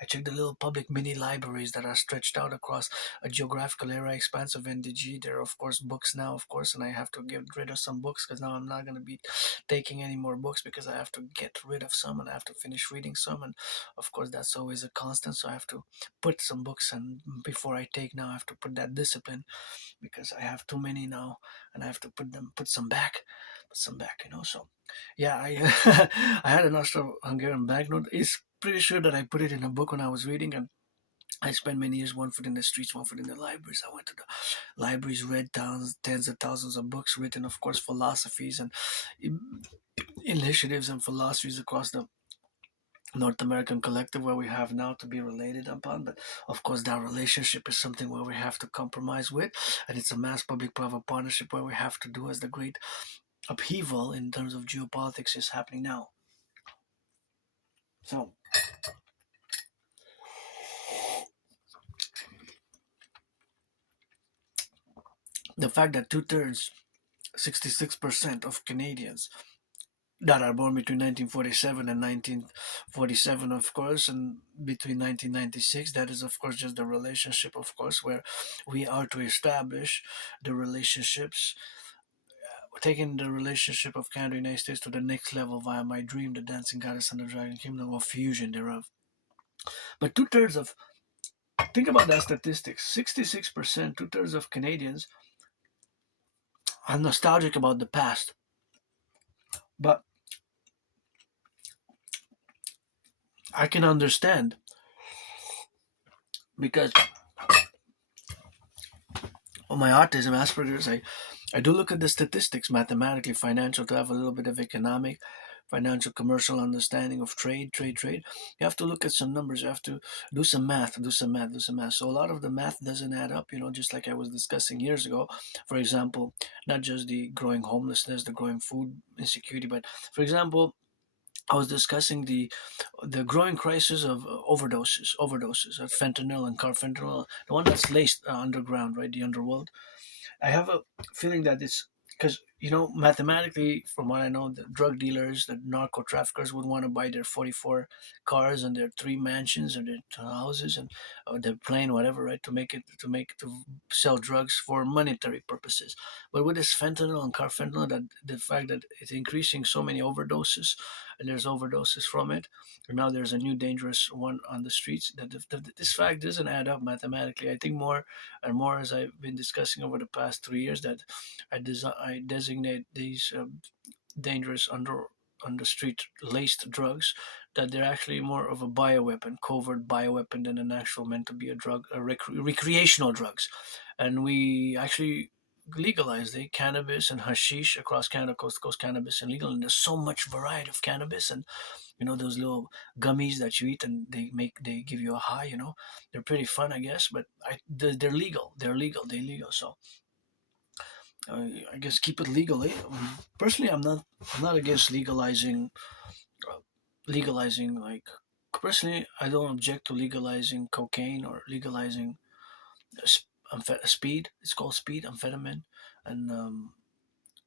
I check the little public mini libraries that are stretched out across a geographical area expanse of NDG. There are of course books now, of course, and I have to get rid of some books because now I'm not going to be taking any more books because I have to get rid of some and I have to finish reading some, and of course that's always a constant. So I have to put some books, and before I take now I have to put that discipline because I have too many now, and I have to put some back. So yeah, I I had an Austro-Hungarian banknote. It's pretty sure that I put it in a book when I was reading, and I spent many years, one foot in the streets, one foot in the libraries. I went to the libraries, read tens of thousands of books, written, of course, philosophies and initiatives and philosophies across the North American collective where we have now to be related upon. But of course, that relationship is something where we have to compromise with, and it's a mass public-private partnership where we have to do as the great upheaval in terms of geopolitics is happening now. So the fact that two-thirds, 66% of Canadians that are born between 1947 and 1947, of course, and between 1996, that is, of course, just the relationship, of course, where we are to establish the relationships, taking the relationship of Canada and United States to the next level via my dream, the Dancing Goddess and the Dragon Kingdom, or fusion thereof. But two-thirds of, think about that statistics, 66%, two-thirds of Canadians are nostalgic about the past. But I can understand because of my autism, Asperger's, I do look at the statistics mathematically, financial, to have a little bit of economic, financial, commercial understanding of trade. You have to look at some numbers. You have to do some math, do some math, do some math. So a lot of the math doesn't add up, just like I was discussing years ago. For example, not just the growing homelessness, the growing food insecurity, but for example, I was discussing the growing crisis of overdoses of fentanyl and carfentanil, the one that's laced underground, right, the underworld. I have a feeling that it's because mathematically, from what I know, the drug dealers, the narco traffickers would want to buy their 44 cars and their three mansions and their two houses and their plane, whatever, right? To sell drugs for monetary purposes. But with this fentanyl and carfentanil, that the fact that it's increasing so many overdoses, and there's overdoses from it, and now there's a new dangerous one on the streets. This fact doesn't add up mathematically. I think more and more, as I've been discussing over the past 3 years, that I designate these dangerous on the street laced drugs, that they're actually more of a bioweapon, covert bioweapon, than an actual meant to be a drug, recreational drugs. And we actually legalize the cannabis and hashish across Canada, coast to coast cannabis and legal. And there's so much variety of cannabis, and those little gummies that you eat and they give you a high. They're pretty fun, I guess, but they're legal. They're legal. So I guess keep it legally. Personally, I'm not against legalizing like personally. I don't object to legalizing cocaine or legalizing speed. It's called speed, amphetamine, and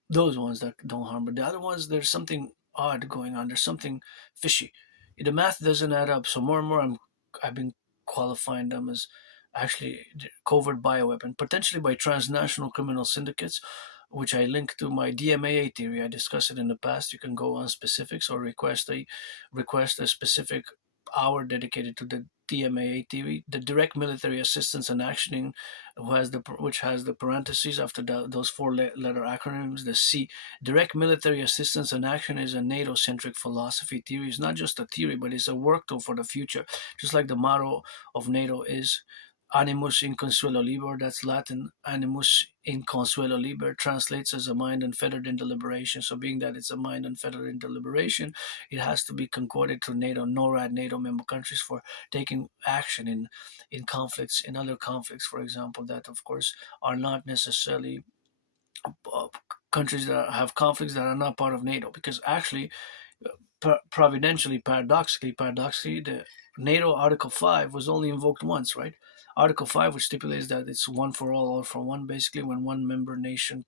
those ones that don't harm. But the other ones, there's something odd going on. There's something fishy. The math doesn't add up. So more and more, I've been qualifying them as actually covert bioweapon, potentially by transnational criminal syndicates, which I link to my DMAA theory. I discussed it in the past. You can go on specifics or request a specific hour dedicated to the DMAA theory, the direct military assistance and actioning, which has the parentheses after those four-letter acronyms. The C, direct military assistance and action, is a NATO-centric philosophy theory. It's not just a theory, but it's a work tool for the future. Just like the motto of NATO is Animus in consuelo liber, that's Latin. Animus in consuelo liber translates as a mind unfettered in deliberation. So, being that it's a mind unfettered in deliberation, it has to be concorded to NATO, NORAD, NATO member countries for taking action in conflicts, in other conflicts, for example, that of course are not necessarily uh, countries that have conflicts that are not part of NATO, because actually providentially, paradoxically, the NATO Article 5 was only invoked once, right? Article 5, which stipulates that it's one for all for one, basically, when one member nation,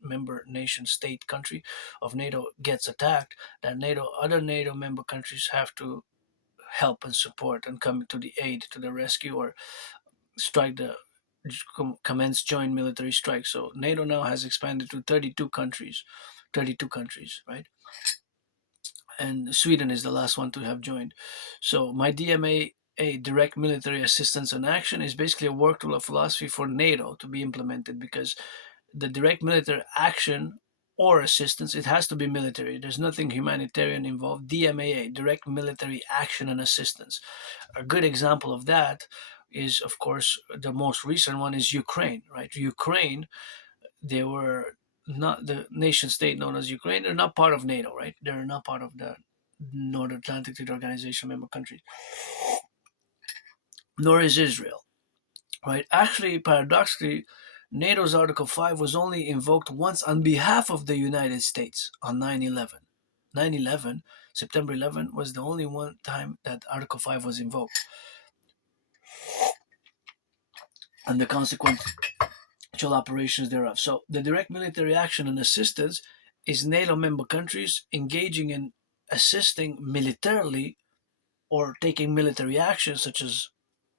member nation, state, country of NATO gets attacked, that other NATO member countries have to help and support and come to the aid, to the rescue, or strike commence joint military strike. So NATO now has expanded to 32 countries, right? And Sweden is the last one to have joined. So my DMA, a direct military assistance and action, is basically a work tool of philosophy for NATO to be implemented, because the direct military action or assistance, it has to be military. There's nothing humanitarian involved. DMAA, direct military action and assistance. A good example of that is, of course, the most recent one is Ukraine, right? Ukraine, they were not the nation state known as Ukraine. They're not part of NATO, right? They're not part of the North Atlantic Treaty Organization member countries, nor is Israel, right? Actually, paradoxically, NATO's Article 5 was only invoked once on behalf of the United States on 9/11. 9/11, September 11, was the only one time that Article 5 was invoked. And the consequential operations thereof. So the direct military action and assistance is NATO member countries engaging in assisting militarily or taking military action such as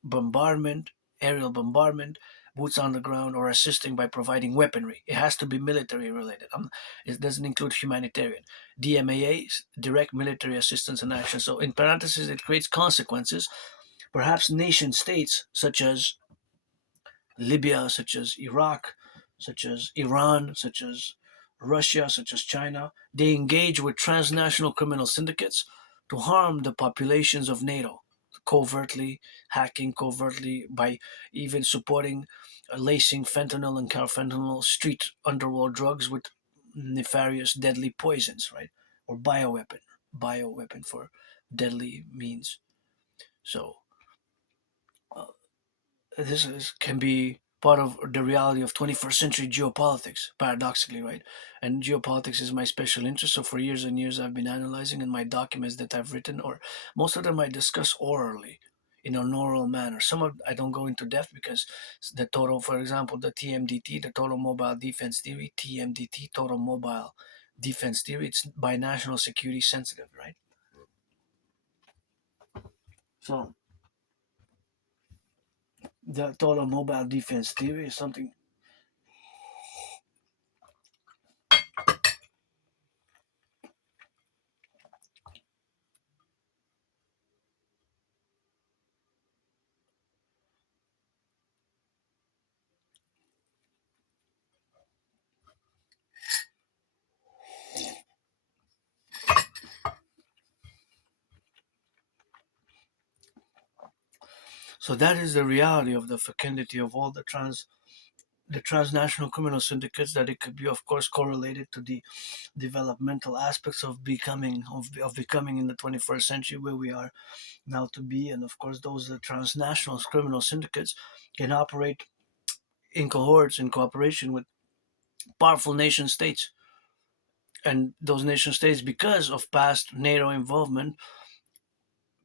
bombardment, aerial bombardment, boots on the ground, or assisting by providing weaponry. It has to be military related. It doesn't include humanitarian. DMAA, direct military assistance and action. So in parentheses, it creates consequences. Perhaps nation states such as Libya, such as Iraq, such as Iran, such as Russia, such as China, they engage with transnational criminal syndicates to harm the populations of NATO, covertly, hacking covertly, by even supporting lacing fentanyl and carfentanil street underworld drugs with nefarious deadly poisons, right? Or bioweapon for deadly means. So can be part of the reality of 21st century geopolitics, paradoxically, right? And geopolitics is my special interest. So for years and years, I've been analyzing in my documents that I've written, or most of them I discuss orally in a normal manner. Some of I don't go into depth because the total, for example, the TMDT, the total mobile defense theory, TMDT, total mobile defense theory, it's by national security sensitive, right? So the total mobile defense theory is something. So that is the reality of the fecundity of all the transnational criminal syndicates, that it could be of course correlated to the developmental aspects of becoming in the 21st century where we are now to be. And of course those transnational criminal syndicates can operate in cohorts in cooperation with powerful nation states, and those nation states, because of past NATO involvement,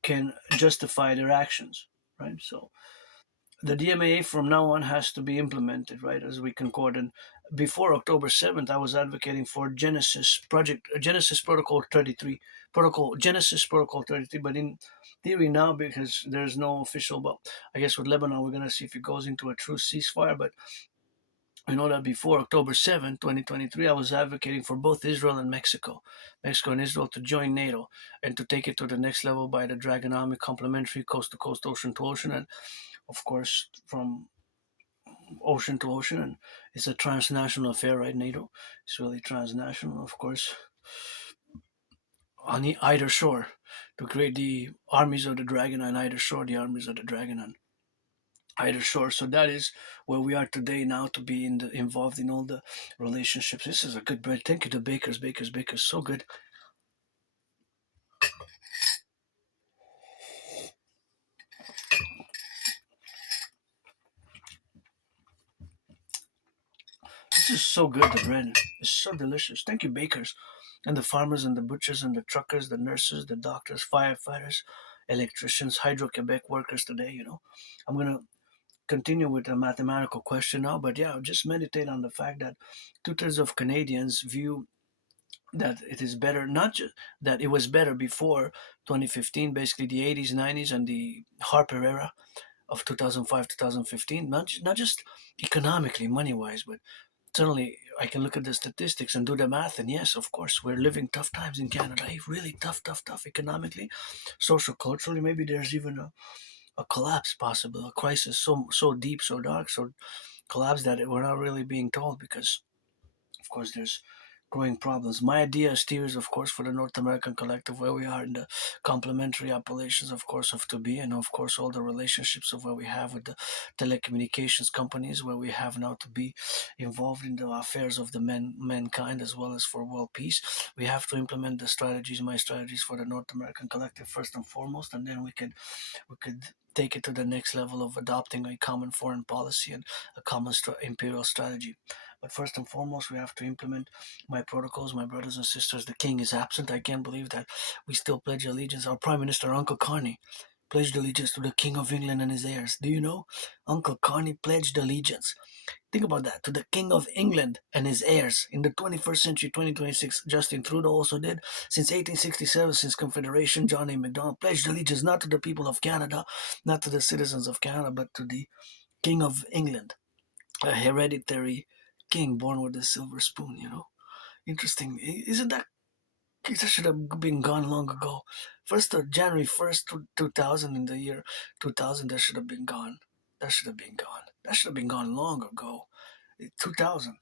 can justify their actions, right? So the DMAA from now on has to be implemented, right, as we concord. And before October 7th, I was advocating for Genesis Protocol 33, Genesis Protocol 33. But in theory now, because there's no official, well, I guess with Lebanon, we're going to see if it goes into a true ceasefire. But we know that before October 7th, 2023, I was advocating for both Israel and Mexico and Israel to join NATO and to take it to the next level by the Dragonomic complementary coast to coast, ocean to ocean, and of course from ocean to ocean. And it's a transnational affair, right? NATO, it's really transnational, of course, on either shore, to create the armies of the dragon on either shore, the armies of the dragon on either shore. So that is where we are today now, to be involved in all the relationships. This is a good bread. Thank you to Bakers, so good. This is so good. The bread is so delicious. Thank you, bakers, and the farmers and the butchers and the truckers, the nurses, the doctors, firefighters, electricians, Hydro Quebec workers today. I'm gonna continue with a mathematical question now, but yeah, just meditate on the fact that two-thirds of Canadians view that it is better, not just that it was better before 2015, basically the 80s, 90s, and the Harper era of 2005, 2015, not just economically, money wise, but certainly I can look at the statistics and do the math. And yes, of course, we're living tough times in Canada, really tough economically, social, culturally. Maybe there's even a collapse possible, a crisis so deep, so dark, so collapse that we're not really being told, because of course there's growing problems. My idea steers, of course, for the North American Collective, where we are in the complementary appellations, of course, of to be, and of course all the relationships of where we have with the telecommunications companies, where we have now to be involved in the affairs of the mankind, as well as for world peace. We have to implement the strategies, my strategies for the North American Collective first and foremost, and then we could take it to the next level of adopting a common foreign policy and a common imperial strategy. But first and foremost, we have to implement my protocols, my brothers and sisters. The king is absent. I can't believe that we still pledge allegiance. Our Prime Minister, Uncle Carney, pledged allegiance to the King of England and his heirs. Do you know? Uncle Carney pledged allegiance. Think about that, to the King of England and his heirs in the 21st century, 2026. Justin Trudeau also did. Since 1867, since Confederation, John A. Macdonald pledged allegiance not to the people of Canada, not to the citizens of Canada, but to the King of England, a hereditary king born with a silver spoon. Interesting. Isn't that should have been gone long ago? First of January 1st, 2000, in the year 2000, that should have been gone. That should have been gone. That should have been gone long ago. 2000.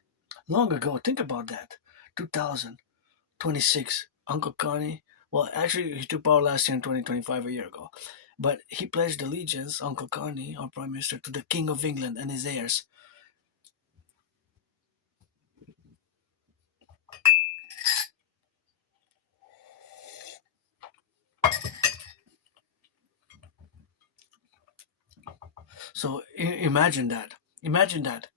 Long ago. Think about that. 2026. Uncle Connie. Well, actually, he took power last year in 2025, a year ago. But he pledged allegiance, Uncle Carney, our Prime Minister, to the King of England and his heirs. So imagine that. Imagine that.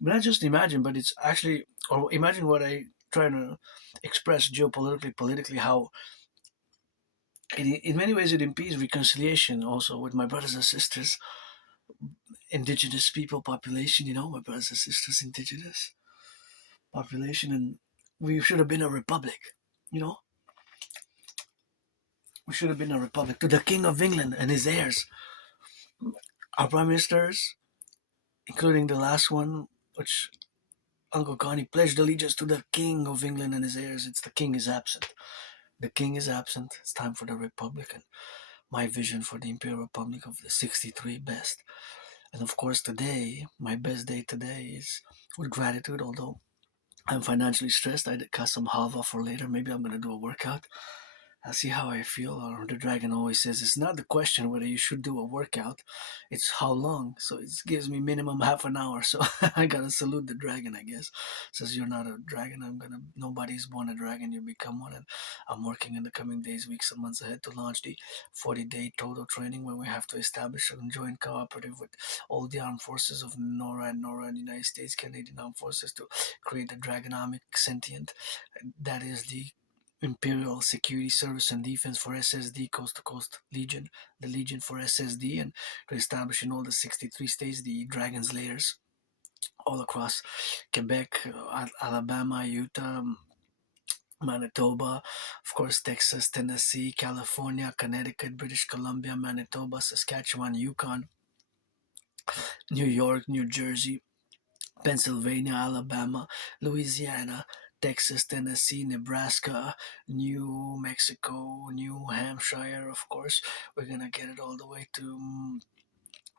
But not just imagine, but it's actually, or imagine what I try to express geopolitically, politically, In many ways, it impedes reconciliation also with my brothers and sisters, indigenous people population. My brothers and sisters, indigenous population, and we should have been a republic. You know, we should have been a republic. To the King of England and his heirs, our prime ministers, including the last one, which Uncle Connie pledged allegiance to the King of England and his heirs. It's the king is absent. The king is absent. It's time for the republic, and my vision for the Imperial Republic of the 63 best. And of course, today, my best day today is with gratitude, although I'm financially stressed. I got some halva for later. Maybe I'm going to do a workout. I'll see how I feel. Or the dragon always says it's not the question whether you should do a workout, it's how long. So it gives me minimum half an hour. So I gotta salute the dragon, I guess. Says you're not a dragon. Nobody's born a dragon. You become one. And I'm working in the coming days, weeks, and months ahead to launch the 40-day total training where we have to establish a joint cooperative with all the armed forces of NORAD, the United States, Canadian Armed Forces to create the Dragonomic sentient. That is the Imperial Security Service and Defense for SSD, Coast to Coast Legion, the Legion for SSD, and to establish in all the 63 states the Dragon's Lairs all across Quebec, Alabama, Utah, Manitoba, of course, Texas, Tennessee, California, Connecticut, British Columbia, Manitoba, Saskatchewan, Yukon, New York, New Jersey, Pennsylvania, Alabama, Louisiana, Texas, Tennessee, Nebraska, New Mexico, New Hampshire, of course. We're going to get it all the way to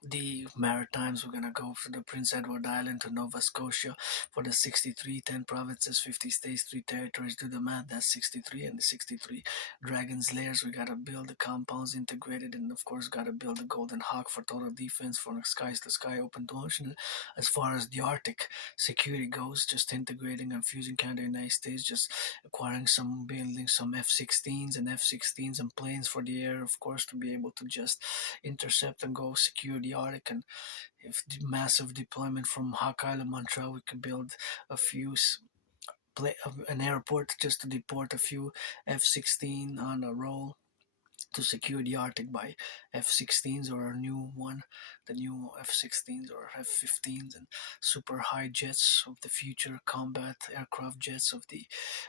the Maritimes. We're going to go for the Prince Edward Island to Nova Scotia for the 63, 10 provinces, 50 states, 3 territories. Do the math, that's 63, and the 63 Dragon's Lairs. We got to build the compounds integrated, and of course, got to build the Golden Hawk for total defense from skies to sky, open to ocean. As far as the Arctic security goes, just integrating and fusing Canada and United States, just acquiring building some F-16s and F-16s and planes for the air, of course, to be able to just intercept and go secure the Arctic. And if the massive deployment from Hawkeye to Montreal, we could build a few an airport just to deport a few F-16 on a roll to secure the Arctic by F-16s or a new one, the new F-16s or F-15s and super high jets of the future, combat aircraft jets of the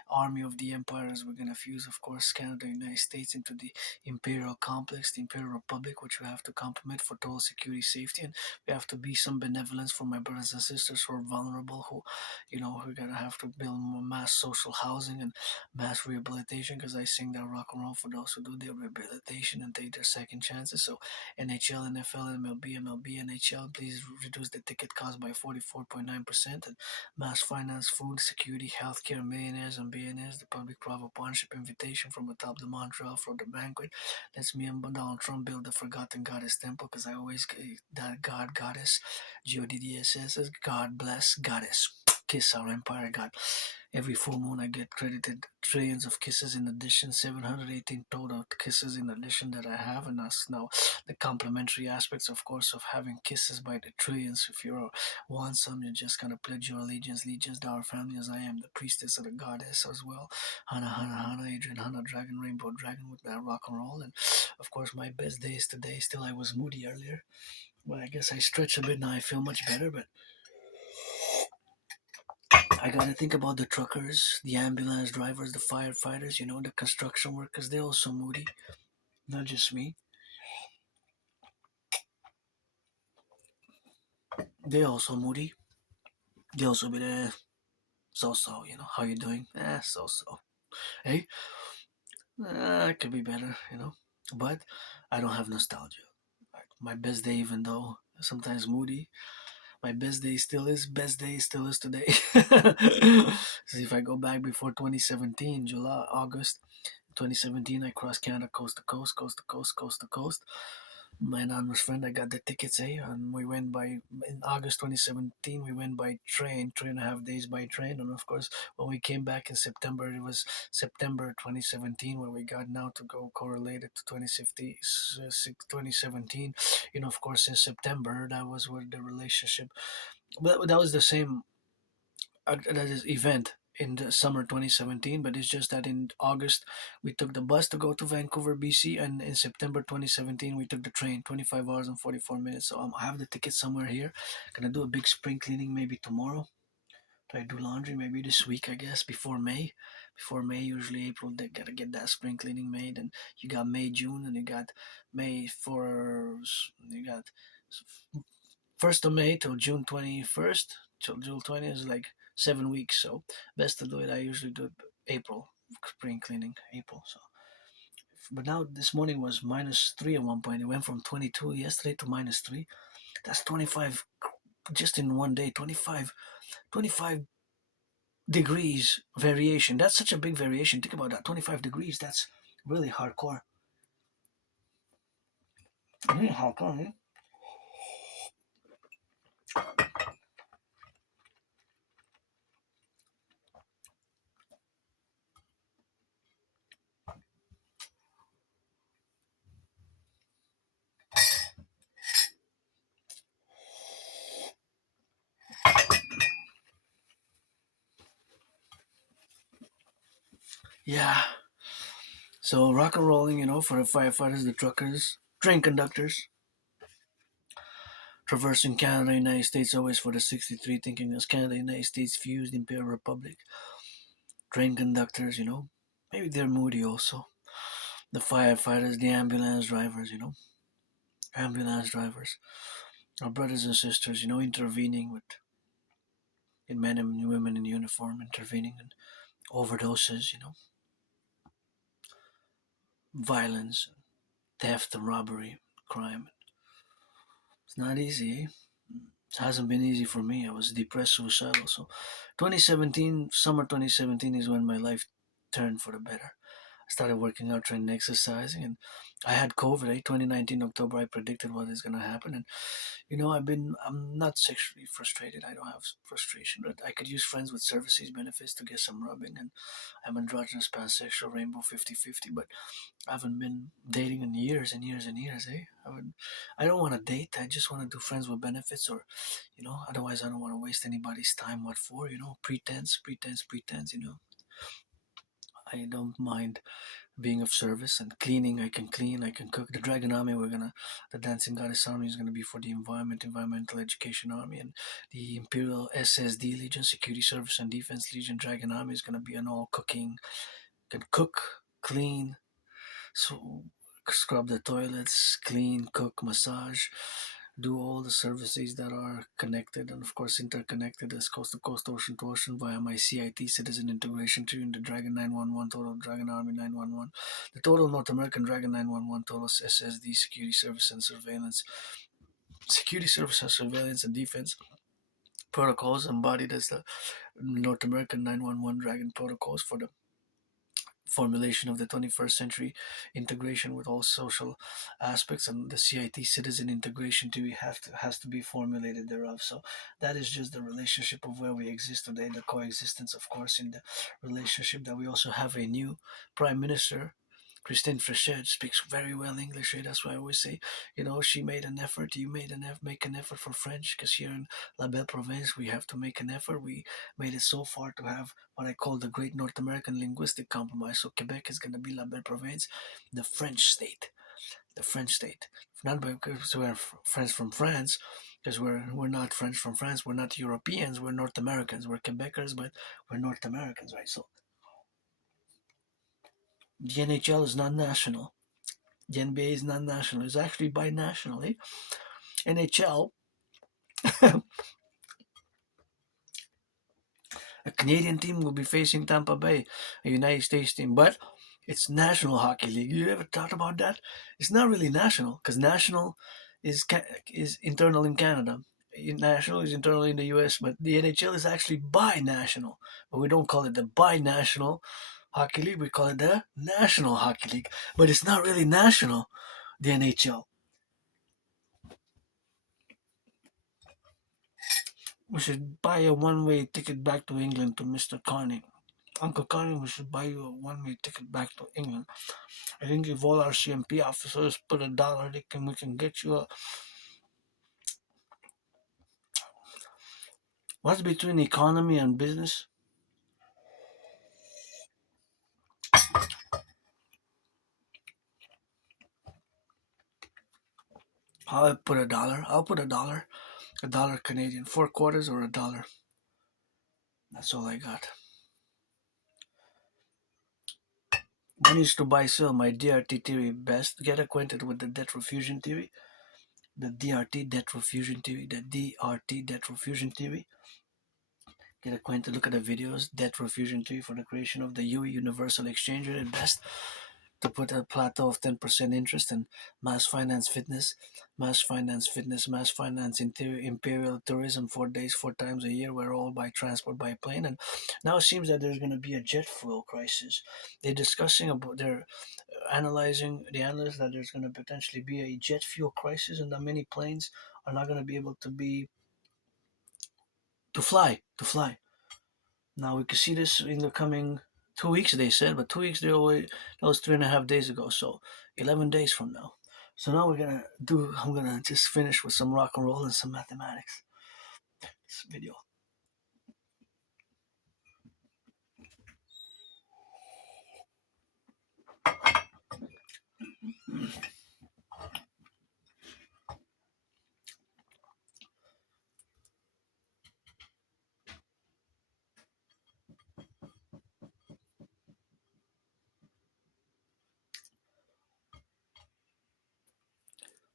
army of the empire, as we're going to fuse, of course, Canada, United States into the imperial complex, the Imperial Republic, which we have to complement for total security, safety, and we have to be some benevolence for my brothers and sisters who are vulnerable, who, we're going to have to build more mass social housing and mass rehabilitation, because I sing that rock and roll for those who do their rehabilitation and take their second chances. So NHL, NFL, MLB, NHL, please reduce the ticket cost by 44.9%, and mass finance, food, security, healthcare, millionaires and billionaires, the public-private partnership invitation from atop the Montreal for the banquet. Let's me and Donald Trump build the forgotten goddess temple, because I always that God, goddess, GODDSS, God bless, goddess. Kiss our empire, God. Every full moon, I get credited trillions of kisses in addition, 718 total kisses in addition that I have, and that's now the complementary aspects, of course, of having kisses by the trillions. If you want some, you just gotta pledge your allegiance to our family, as I am the priestess of the goddess as well. Hana, Adrian, Hana, Dragon, Rainbow Dragon with that rock and roll, and of course, my best day is today. Still, I was moody earlier, but I guess I stretched a bit now. I feel much better, but I gotta think about the truckers, the ambulance drivers, the firefighters, the construction workers. They're also moody, not just me. They also moody. They also be there, so, how you doing? So. Hey, it could be better. But I don't have nostalgia. Like, my best day, even though sometimes moody, my best day still is today. See, if I go back before 2017, July, August 2017, I crossed Canada coast to coast, coast to coast, coast to coast. My anonymous friend, I got the tickets, and we went in August 2017, we went by train, 3.5 days by train. And of course, when we came back in September, it was September 2017 when we got now to go correlated to 2017. Of course, in September, that was where the relationship, but that was the same that is event in the summer 2017, but it's just that in August we took the bus to go to Vancouver, BC, and in September 2017 we took the train, 25 hours and 44 minutes. So I have the ticket somewhere here. Gonna do a big spring cleaning maybe tomorrow. Do I do laundry maybe this week? I guess before May. Before May, usually April they gotta get that spring cleaning made, and you got May, June, and you got May for you got 1st of May till June 21st. Till June 20th is like 7 weeks. So best to do it. I usually do it April spring cleaning April. So but now this morning was -3 at one point. It went from 22 yesterday to -3. That's 25 just in one day. 25 degrees variation. That's such a big variation. Think about that. 25 degrees. That's really hardcore. Really hardcore, eh? Yeah. So rock and rolling, for the firefighters, the truckers, train conductors, traversing Canada, United States, always for the 63, thinking as Canada, United States fused Imperial Republic. Train conductors, maybe they're moody also. The firefighters, the ambulance drivers, ambulance drivers, our brothers and sisters, intervening with in men and women in uniform, intervening in overdoses, violence, theft and robbery, crime. It's not easy, eh? It hasn't been easy for me. I was depressed, suicidal. So 2017, summer 2017 is when my life turned for the better. I started working out, training, exercising, and I had COVID. 2019 October, I predicted what is gonna happen, and I'm not sexually frustrated. I don't have frustration, but I could use friends with services benefits to get some rubbing, and I'm androgynous, pansexual, rainbow 50-50, but I haven't been dating in years and years and years, eh? I don't want to date. I just want to do friends with benefits, or, otherwise I don't want to waste anybody's time. What for? Pretense, pretense, pretense. I don't mind being of service and cleaning. I can clean, I can cook. The Dragon Army, the Dancing Goddess Army is gonna be for the environment, Environmental Education Army, and the Imperial SSD Legion, Security Service and Defense Legion Dragon Army is gonna be an all cooking. Can cook, clean, so scrub the toilets, clean, cook, massage, do all the services that are connected and of course interconnected as coast to coast, ocean to ocean via my CIT citizen integration tree in the Dragon 911 total Dragon Army 911, the total North American Dragon 911 total SSD security service and surveillance, security service and surveillance and defense protocols embodied as the North American 911 Dragon protocols for the formulation of the 21st century integration with all social aspects, and the CIT citizen integration theory has to be formulated thereof. So that is just the relationship of where we exist today, the coexistence, of course, in the relationship that we also have a new prime minister. Christine Frechette speaks very well English. Eh? That's why I always say, she made an effort. You make an effort for French, because here in La Belle Province we have to make an effort. We made it so far to have what I call the Great North American Linguistic Compromise. So Quebec is going to be La Belle Province, the French state, the French state. Not because we're friends from France, because we're not French from France. We're not Europeans. We're North Americans. We're Quebecers, but we're North Americans, right? So the NHL is not national. The NBA is not national. It's actually binational. Eh? NHL, a Canadian team will be facing Tampa Bay, a United States team, but it's National Hockey League. You ever thought about that? It's not really national, because national is internal in Canada. National is internal in the US, but the NHL is actually binational. But we don't call it the binational hockey league. We call it the National Hockey League. But it's not really national, the NHL. We should buy a one-way ticket back to England to Mr. Carney. Uncle Carney, we should buy you a one-way ticket back to England. I think if all our CMP officers put $1, we can get you a. What's between economy and business? I'll put $1. I'll put $1 Canadian, 4 quarters or $1. That's all I got. One is to buy sell my DRT theory best. Get acquainted with the debt refusion theory, the DRT debt refusion theory, the DRT debt refusion theory. Get acquainted, look at the videos, debt refusion theory for the creation of the UE Universal Exchange Rate Best to put a plateau of 10% interest and mass finance fitness, mass finance imperial tourism 4 days, 4 times a year, where all by transport by plane. And now it seems that there's going to be a jet fuel crisis. They're analyzing the analysts that there's going to potentially be a jet fuel crisis and that many planes are not going to be able to fly. Now we can see this in the coming 2 weeks, they said, but 2 weeks that was 3.5 days ago, so 11 days from now. So now I'm gonna just finish with some rock and roll and some mathematics. This video.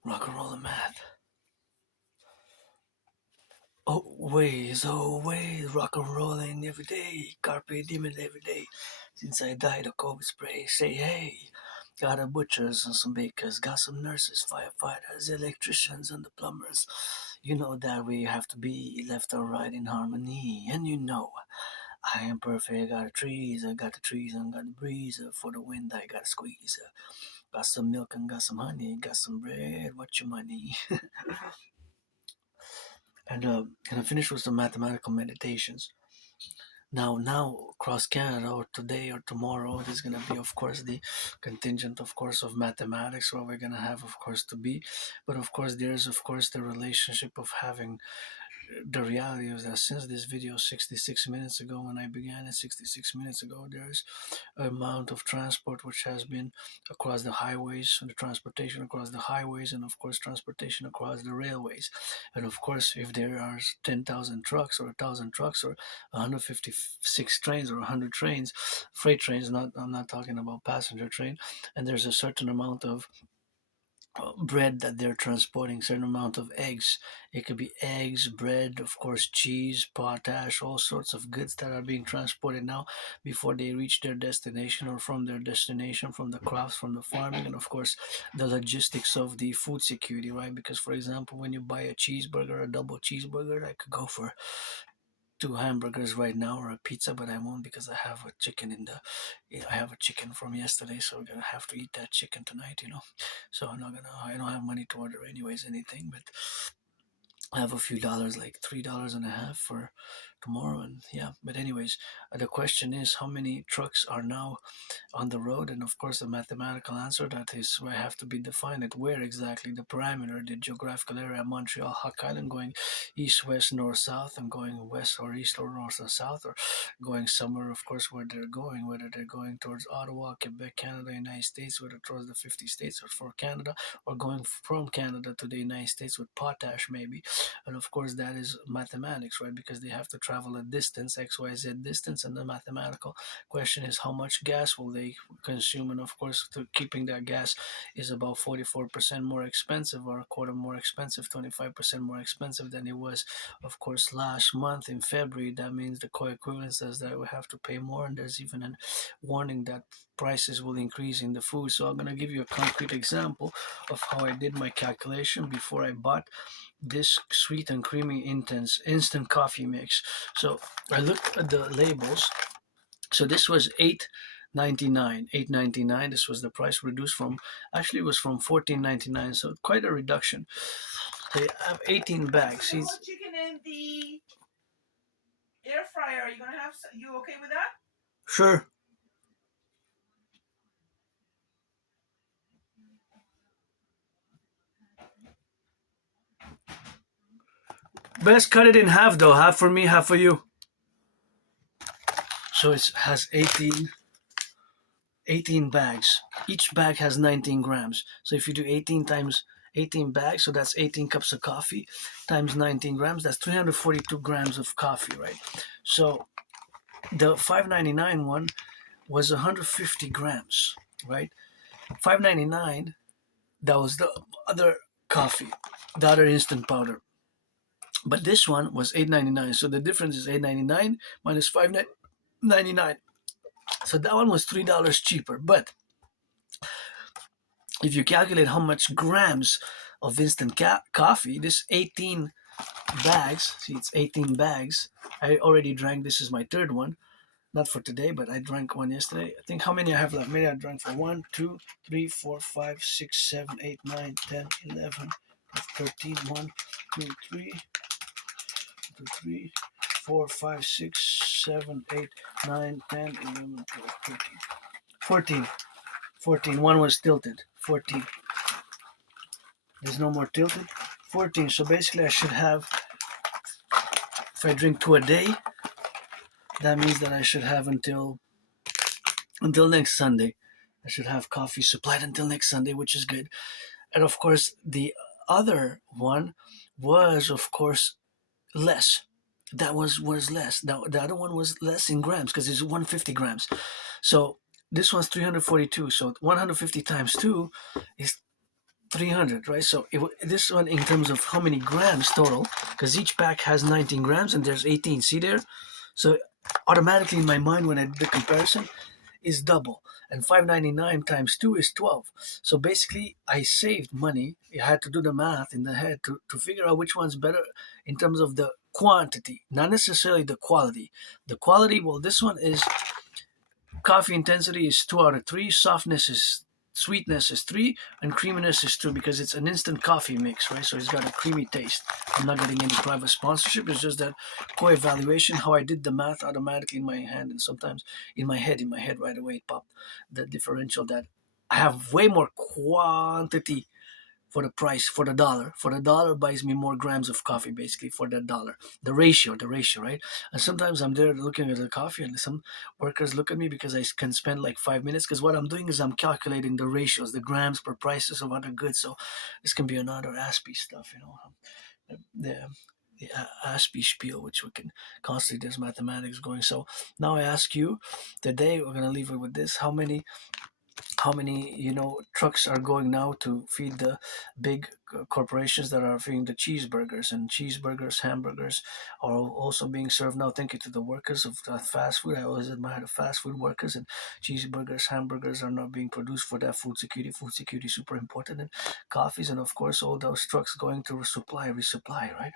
Rock and roll and math. Always, rock and rolling every day. Carpe diem every day. Since I died of COVID spray, say hey. Got a butchers and some bakers, got some nurses, firefighters, electricians, and the plumbers. You know that we have to be left or right in harmony, and you know I am perfect. I got the trees, I got the breeze. For the wind, I got a squeeze. Got some milk and got some honey, got some bread. What's your money? And I finish with some mathematical meditations. Now across Canada, or today or tomorrow, it is going to be, of course, the contingent, of course, of mathematics, where we're going to have, of course, to be. But of course, there's, of course, the relationship of having the reality is that since this video 66 minutes ago, when I began it 66 minutes ago, there's amount of transport which has been across the highways, and the transportation across the highways, and of course transportation across the railways. And of course, if there are 10,000 trucks or 1,000 trucks or 156 trains or 100 trains, freight trains, I'm not talking about passenger train, and there's a certain amount of bread that they're transporting, certain amount of eggs. It could be eggs, bread, of course, cheese, potash, all sorts of goods that are being transported now before they reach their destination, or from their destination, from the crops, from the farming, and of course the logistics of the food security, right? Because for example, when you buy a cheeseburger, a double cheeseburger, I could go for 2 hamburgers right now, or a pizza, but I won't, because I have a chicken I have a chicken from yesterday, so I'm gonna have to eat that chicken tonight, So I don't have money to order anyways anything, but I have a few dollars, like $3.50 for tomorrow, and yeah. But anyways, the question is, how many trucks are now on the road? And of course, the mathematical answer that is where have to be defined at where exactly the parameter, the geographical area, Montreal, Hawk Island, going east, west, north, south, and going west or east or north or south, or going somewhere, of course, where they're going, whether they're going towards Ottawa, Quebec, Canada, United States, whether towards the 50 states or for Canada, or going from Canada to the United States with potash maybe. And of course, that is mathematics, right? Because they have to travel a distance, XYZ distance, and the mathematical question is, how much gas will they consume? And of course, keeping that gas is about 44% more expensive, or a quarter more expensive, 25% more expensive than it was, of course, last month in February. That means the co-equivalent says that we have to pay more, and there's even a warning that prices will increase in the food. So I'm going to give you a concrete example of how I did my calculation before I bought this sweet and creamy intense instant coffee mix. So I looked at the labels. So this was $8.99. This was the price reduced from, actually it was from $14.99, so quite a reduction. They have 18 bags. There's chicken in the air fryer. Are you gonna have? You okay with that? Sure. Best cut it in half though, half for me, half for you. So it has 18 bags. Each bag has 19 grams. So if you do 18 times 18 bags, so that's 18 cups of coffee times 19 grams. That's 342 grams of coffee, right? So the 5.99 one was 150 grams, right? 5.99, that was the other coffee, the other instant powder. But this one was 8.99, so the difference is 8.99 minus 5.99. So that one was $3 cheaper. But if you calculate how much grams of instant coffee, this 18 bags, see, it's 18 bags. I already drank, this is my third one. Not for today, but I drank one yesterday. I think how many I have left? Maybe I drank for 1, 2, 3, 4, 5, 6, 7, 8, 9, 10, 11, 13, 1, 2, 3, 2, 3, 4, 5, 6, 7, 8, 9, 10, 11, 12, 13, 14. 14. One was tilted. 14. There's no more tilted. 14. So basically, I should have, if I drink 2 a day, that means that I should have until next Sunday. I should have coffee supplied until next Sunday, which is good. And of course, the other one was, of course, less. That was less. The other one was less in grams because it's 150 grams. So this one's 342. So 150 times 2 is 300, right? So this one, in terms of how many grams total, because each pack has 19 grams and there's 18. See there? So automatically in my mind, when I did the comparison, is double, and 5.99 times 2 is 12. So basically, I saved money. I had to do the math in the head to figure out which one's better in terms of the quantity, not necessarily the quality. The quality, well, this one is coffee intensity is 2 out of 3, softness is, sweetness is 3, and creaminess is 2, because it's an instant coffee mix, right? So it's got a creamy taste. I'm not getting any private sponsorship. It's just that co-evaluation, how I did the math automatically in my hand, and sometimes in my head right away it popped the differential that I have way more quantity for the price, for the dollar. For the dollar buys me more grams of coffee, basically, for the dollar. The ratio, right? And sometimes I'm there looking at the coffee, and some workers look at me because I can spend like 5 minutes. Because what I'm doing is I'm calculating the ratios, the grams per prices of other goods. So this can be another Aspie stuff, the Aspie spiel, which we can constantly, there's mathematics going. So now I ask you, today we're gonna leave it with this: how many trucks are going now to feed the big corporations that are feeding the cheeseburgers, and cheeseburgers, hamburgers are also being served now. Thank you to the workers of the fast food. I always admire the fast food workers, and cheeseburgers, hamburgers are not being produced for that food security. Food security is super important, and coffees, and of course all those trucks going to resupply, right?